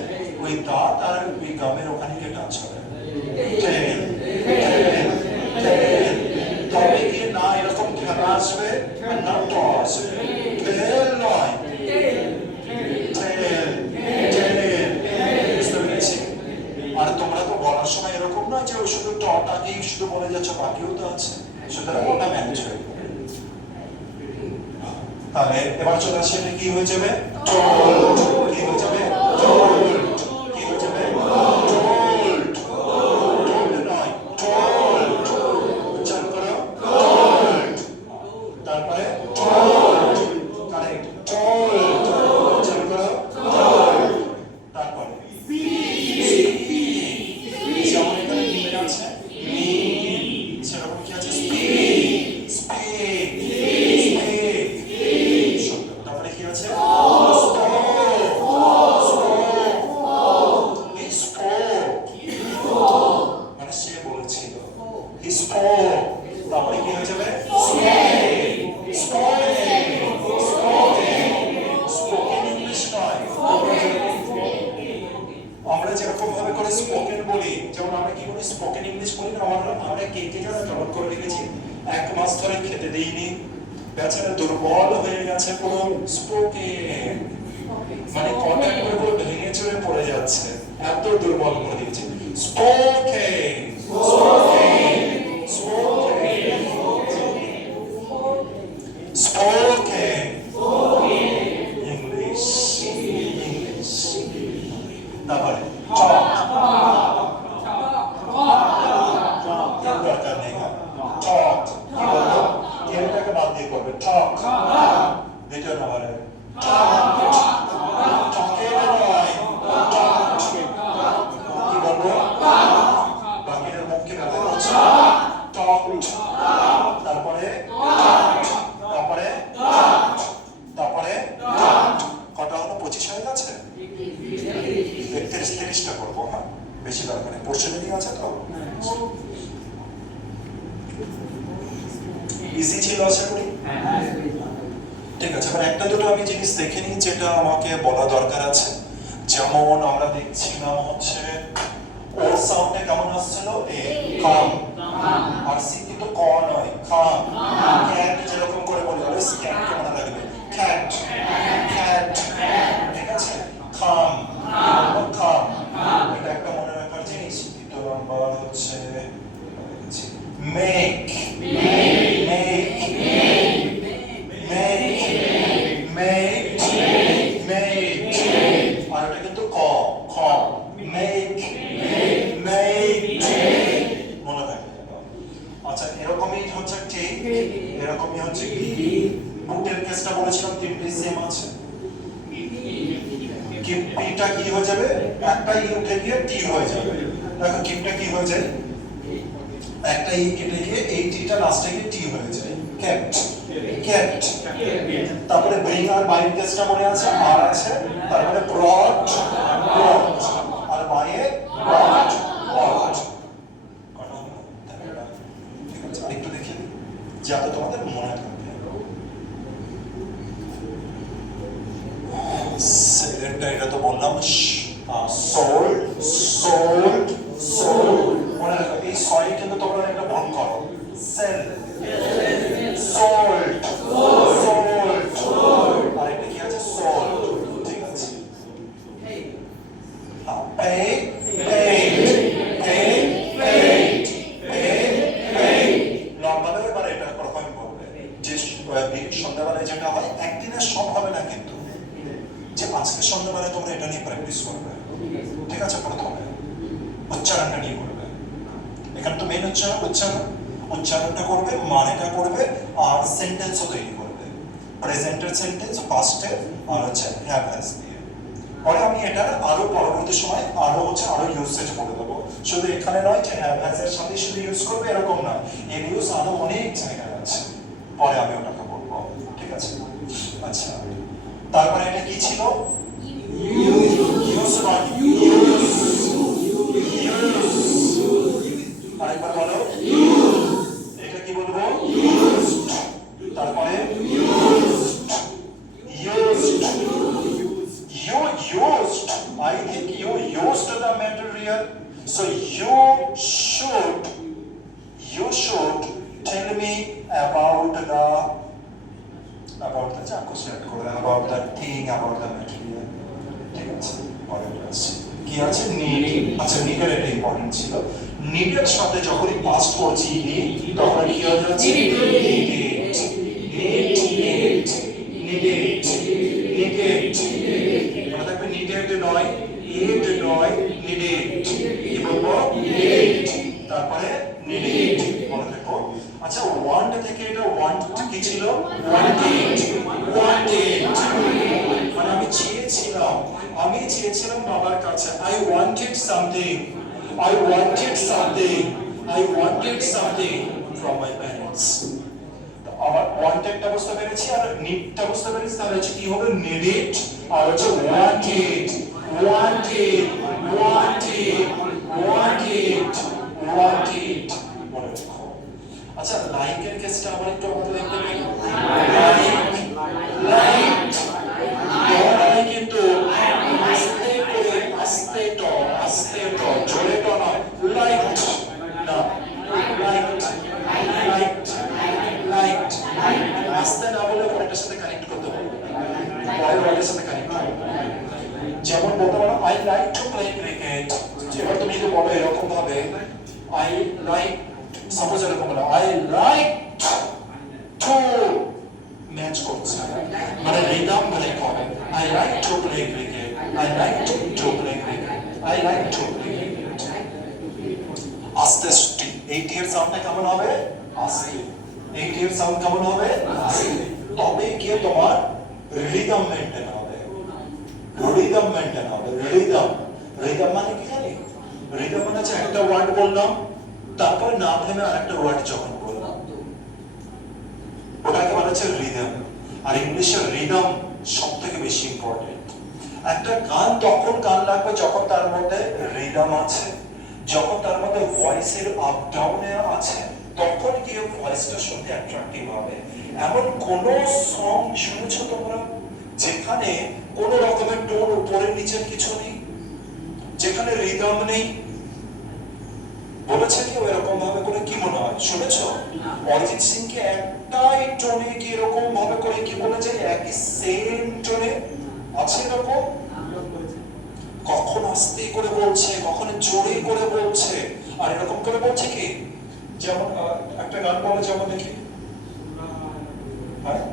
ওই দাঁত আর ওই গামের ওখানে গিয়ে টাচ হবে, টেল টেল টেল, তবে গিয়ে না এরকম খেলা আসবে না ট আসবে, টেল নয়, টেল টেল, বুঝতে পেরেছি? আর তোমরা তো বলার সময় এরকম নয় যে শুধু টটাকেই শুধু বলে যাচ্ছ, বাকিও তো আছে, সুতরাং ওটা ম্যানেজ হয়ে যাবে। তাহলে এবার চলে আসে, এটা কি হয়ে যাবে? told। কি হয়ে যাবে? told। কি হয়ে যাবে? told। told নয়, told। উচ্চারণ করো, told। তারপরে told, কারেক্ট, told। উচ্চারণ করো, told। তারপরে যেমন এখানে মিল আছে, মিল, সেরকম কি আছে? Speak, speak, speak. তারপরে কি আছে? মানে সে বলেছিল, he spoke। তারপরে কি হয়ে যাবে? স্পোকেন ইংলিশ নয়, আমরা যেরকম ভাবে করে স্পোকেন বলি, যেমন আমরা কি বলি, স্পোকেন ইংলিশ বলি না, আমরা কে কে যারা কেমন করে লিখেছি, 1 মাস ধরে খেতে দেইনি, বেচারা দুর্বল হয়ে গেছে পুরো। স্পোকেন মানে কটা করে পুরো ভেঙে চড়ে পড়ে যাচ্ছে, এত দুর্বল করে দিয়েছে। Spoken, spoken, spoken, spoken English, English. তারপরে দরকার নেই, টক কি বলবো, এটাকে বাদ দিয়ে করবে, টক। দ্বিতীয় নম্বরে কি বলবো, বাকিদের মুখকে ব্যবহার করছে, টক। তারপরে তারপরে তারপরে কটা হলো? 25 হয়ে গেছে, 31-30টা করবো। হ্যাঁ, বেশি দরকার নেই, পোর্শনেরই আছে তো। ইজি ছিল আশা করি। ঠিক আছে, এবার একটা দুটো আমি জিনিস দেখে নিই যেটা আমাকে বলা দরকার আছে। যেমন আমরা দেখছিলাম হচ্ছে ও সাউন্ডে কেমন আসছিল, এ, কাম। আর সি কিন্তু ক নয়, কাম। ক্যাট যেরকম করে বলি, অলওয়েজ ক্যাট কে মনে রাখবে, ক্যাট, ক্যাট। ঠিক আছে, কাম, কাম, এটা একটা মনে রাখার জিনিস। দ্বিতীয় নাম্বার হচ্ছে মেক, মেক, আর এটা কিন্তু ক, খ, মেক, মনে থাকে। আচ্ছা, এরকমই হচ্ছে ঠিক, এরকমই হচ্ছে কি, বুটের কেসটা বলেছিলাম, তিনটে সেম আছে। কিপটা কি হয়ে যাবে, একটা ই উঠে গিয়ে টি হয়ে যাবে। দেখো কিপটা কি হয়ে যায়, একটা ই কেটে গিয়ে এই টিটা লাস্টে গিয়ে টি হয়ে যায়, ক্যাপ্ট, ক্যাপ্ট। তারপরে ব্রিং আর বাইং কেসটা মনে আছে, আর আছে। তারপরে ব্রড, ব্রড, আর বাইয়ে ব্রড, ব্রড। ঠিক আছে, আরেকটু দেখি যাতে তোমাদের মনে থাকবে। সেকেন্ডটা এটা তো বললাম, সোল্ড, সোল্ড, সোল্ড। মনে রাখো এই সরি কিন্তু তোমরা একটা ভুল করো, সেল, সোল্ড, সোল্ড, আর এটা কি আছে, সোল্ড। ঠিক আছে, pay, paid, pay, paid, pay, paid. Normally এবার এটা প্রথমে বলবে যে সন্ধ্যাবেলায় যেটা হয়, একদিনের সব হবে না কিন্তু, যে আজকে সন্ধ্যাবেলায় তোমরা এটা নিয়ে প্র্যাকটিস করবে। ঠিক আছে, প্রথমে উচ্চারণটা নিয়ে করবে। এখানে তো মেন উচ্চারণ, উচ্চারণটা করবে, মানেটা করবে, আর সেন্টেন্সও তৈরি করবে। প্রেজেন্টের সেন্টেন্স পাস্টে, আর হচ্ছে হ্যাভ হ্যাজ দিয়ে। পরে আমি এটা আরো পরবর্তী সময় আরো ইউসেজ বলে দেবো। শুধু এখানে নয় যে হ্যাভ হ্যাজ এর সাথে শুধু ইউজ করবে এরকম না, এর ইউজ আরো অনেক জায়গায় আছে, পরে আমি ওটাকে বলবো। ঠিক আছে, আচ্ছা। তারপরে এটা কি ছিল, ইউজ নয়, ইউজ, আরেকবার বলো, এটা কি বলবো, তারপরে I think you used the material, so you should tell me about the about the thing, about the material. ঠিক আছে, পরে আসছি। কি আছে নিড আচ্ছা নিডের এটা ইম্পর্টেন্ট ছিল নিডের সাথে যখনই পাস্ট করছি তখন কি হয়ে যাচ্ছে মনে থাকবে নিডেড নয় নিডেড কি বলবো তারপরে নিডেড মনে থাকো আচ্ছা ওয়ান্ট থেকে এটা ওয়ান্ট কি ছিল ওয়ান্টেড মানে আমি চেয়েছিলাম বাবার কাছে I wanted something from my parents আমার ওয়ান্টেডটা বুঝতে পেরেছি আর নিডটা বুঝতে পেরেছি তাহলে হচ্ছে কি হবে নিডেড আর হচ্ছে ওয়ান্টেড মনে রাখো আচ্ছা লাইকের কেসটা আবার একটু আমাদের দেখতে পাই লাইক কিন্তু আস্তে তো জোরে তো না লাইট আস্তে না বলে পরেরটার সাথে কানেক্ট করতে হবে পরের ওয়ার্ডের সাথে কানেক্ট করতে হবে যেমন বলতে পারো I like to play cricket এবার তুমি যদি বলো এরকম ভাবে আই লাইক সাপোজ এরকম বলো আই লাইক টু ম্যাচ করছে মানে রিদম ব্রেক হবে I like to play cricket I like to play cricket I like to play cricket আস্তে আস্তে এই টির সাউন্ডটা কেমন হবে আস্তে এই টির সাউন্ড কেমন হবে আস্তে তবে গিয়ে তোমার রিদম মেইনটেইন হবে রিদম মানে কি জানি রিদম মানে হচ্ছে একটা ওয়ার্ড বললাম তারপর না ভেবে আরেকটা ওয়ার্ড যখন বললাম ওটাকে বলা হচ্ছে রিদম আর ইংলিশের রিদম সবথেকে বেশি ইম্পর্টেন্ট একটা গান তখন গান লাগবে যখন তার মধ্যে রিদম আছে যখন তার মধ্যে ভয়েসের আপ ডাউনে আছে তখন গিয়ে ভয়েসটা শুনতে অ্যাট্রাক্টিভ হবে এমন কোন সং শুনেছো তোমরা যেখানে কোন রকমের টোন উপরে নিচে কিছু নেই যেখানে রিদম নেই বলেছে কি এরকম ভাবে করে কি মনে হয় শুনেছো অরিজিৎ সিং কে একটাই টোনে কি এরকম ভাবে করে কি বলেছে একই সেম টোনে আছে এরকম কখন আস্তে করে বলছে কখন জোরে করে বলছে আর এরকম করে বলছে কি যেমন একটা গান বলে যেমন দেখি হ্যাঁ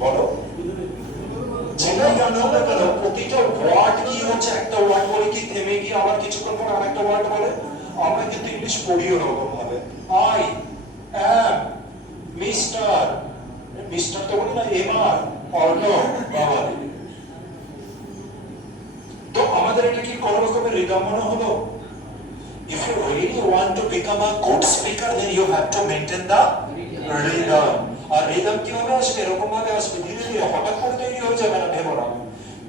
বলো যেটাই গান হবে কেন প্রতিটা ওয়ার্ড কি হচ্ছে একটা ওয়ার্ড বলে কি থেমে গিয়ে আবার কিছুক্ষণ পর আরেকটা ওয়ার্ড বলে আমরা কিন্তু ইংলিশ পড়ি ওরকম ভাবে আই অ্যাম মিস্টার তো বলি না এমআর অর্ণ বাবা তো আমাদের এটা কি কোন রকমের রিদম মনে হলো if you really want to become a good speaker then you have to maintain the rhythm আর রিদম কিভাবে আসবে এরকম ভাবে আসবে ধীরে ধীরে হঠাৎ করে তৈরি হয়ে যাবে না ভেবো না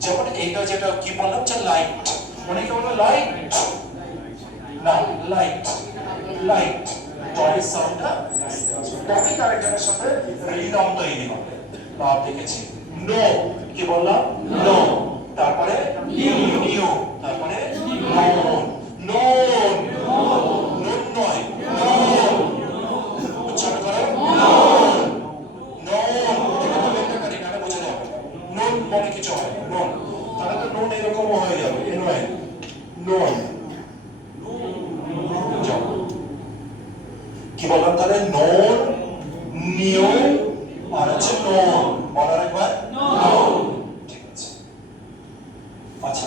যেমন এইটা যেটা কি বললাম যে লাইট অনেকে বলো লাইট না লাইট টয়ের সাউন্ডটা তবে ক্যারেক্টারের সাথে রিদম তৈরি হবে ভাব দেখেছি নো কি বললাম নো তারপরে নিউ তারপরে নোন নয় উচ্চারণ করো নোন মনে কিছু হয় নোন তাহলে তো নোন এরকম হয়ে যাবে নোন কি বললাম তাহলে নোন নিউ আর হচ্ছে নোন বলার একবার ঠিক আছে আচ্ছা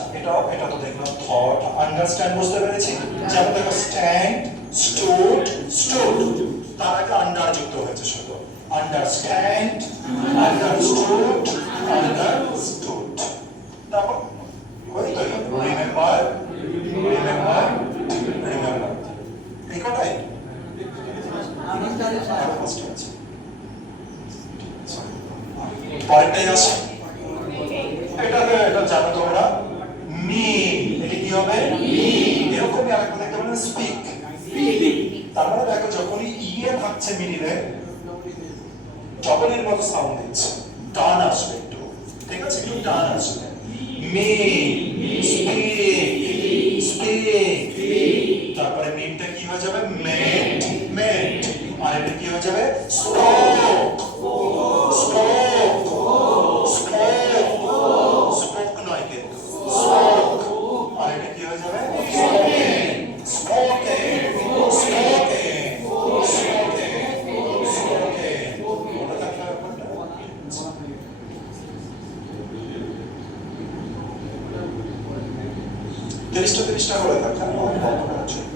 এটা তো দেখলাম থট আন্ডারস্ট্যান্ড বুঝতে পেরেছি যেমন দেখো স্ট্যান্ড স্টুড তার আগে আন্ডার যুক্ত হয়েছে শুধু আন্ডারস্ট্যান্ড আন্ডারস্টুড তারপর ওই তো রিমেম্বার এই কটাই পরেরটাই আসে এটা জানো তোমরা মি এটা কি হবে এরকমই আরেকটা দেখতে পাবেন স্পিক তার মানে দেখো যখনই ইয়ে থাকছে মিডিলে যখনই মতো সাউন্ড দিচ্ছে টান আসবে একটু ঠিক আছে একটু টান আসবে মি স্পিক তারপরে মিমটা কি হয়ে যাবে মেট আর এটা কি হয়ে যাবে স্পোক নয় কিন্তু স্পোক আর এটা তিরিশটা করে থাকবেন বন্ধ করার জন্য।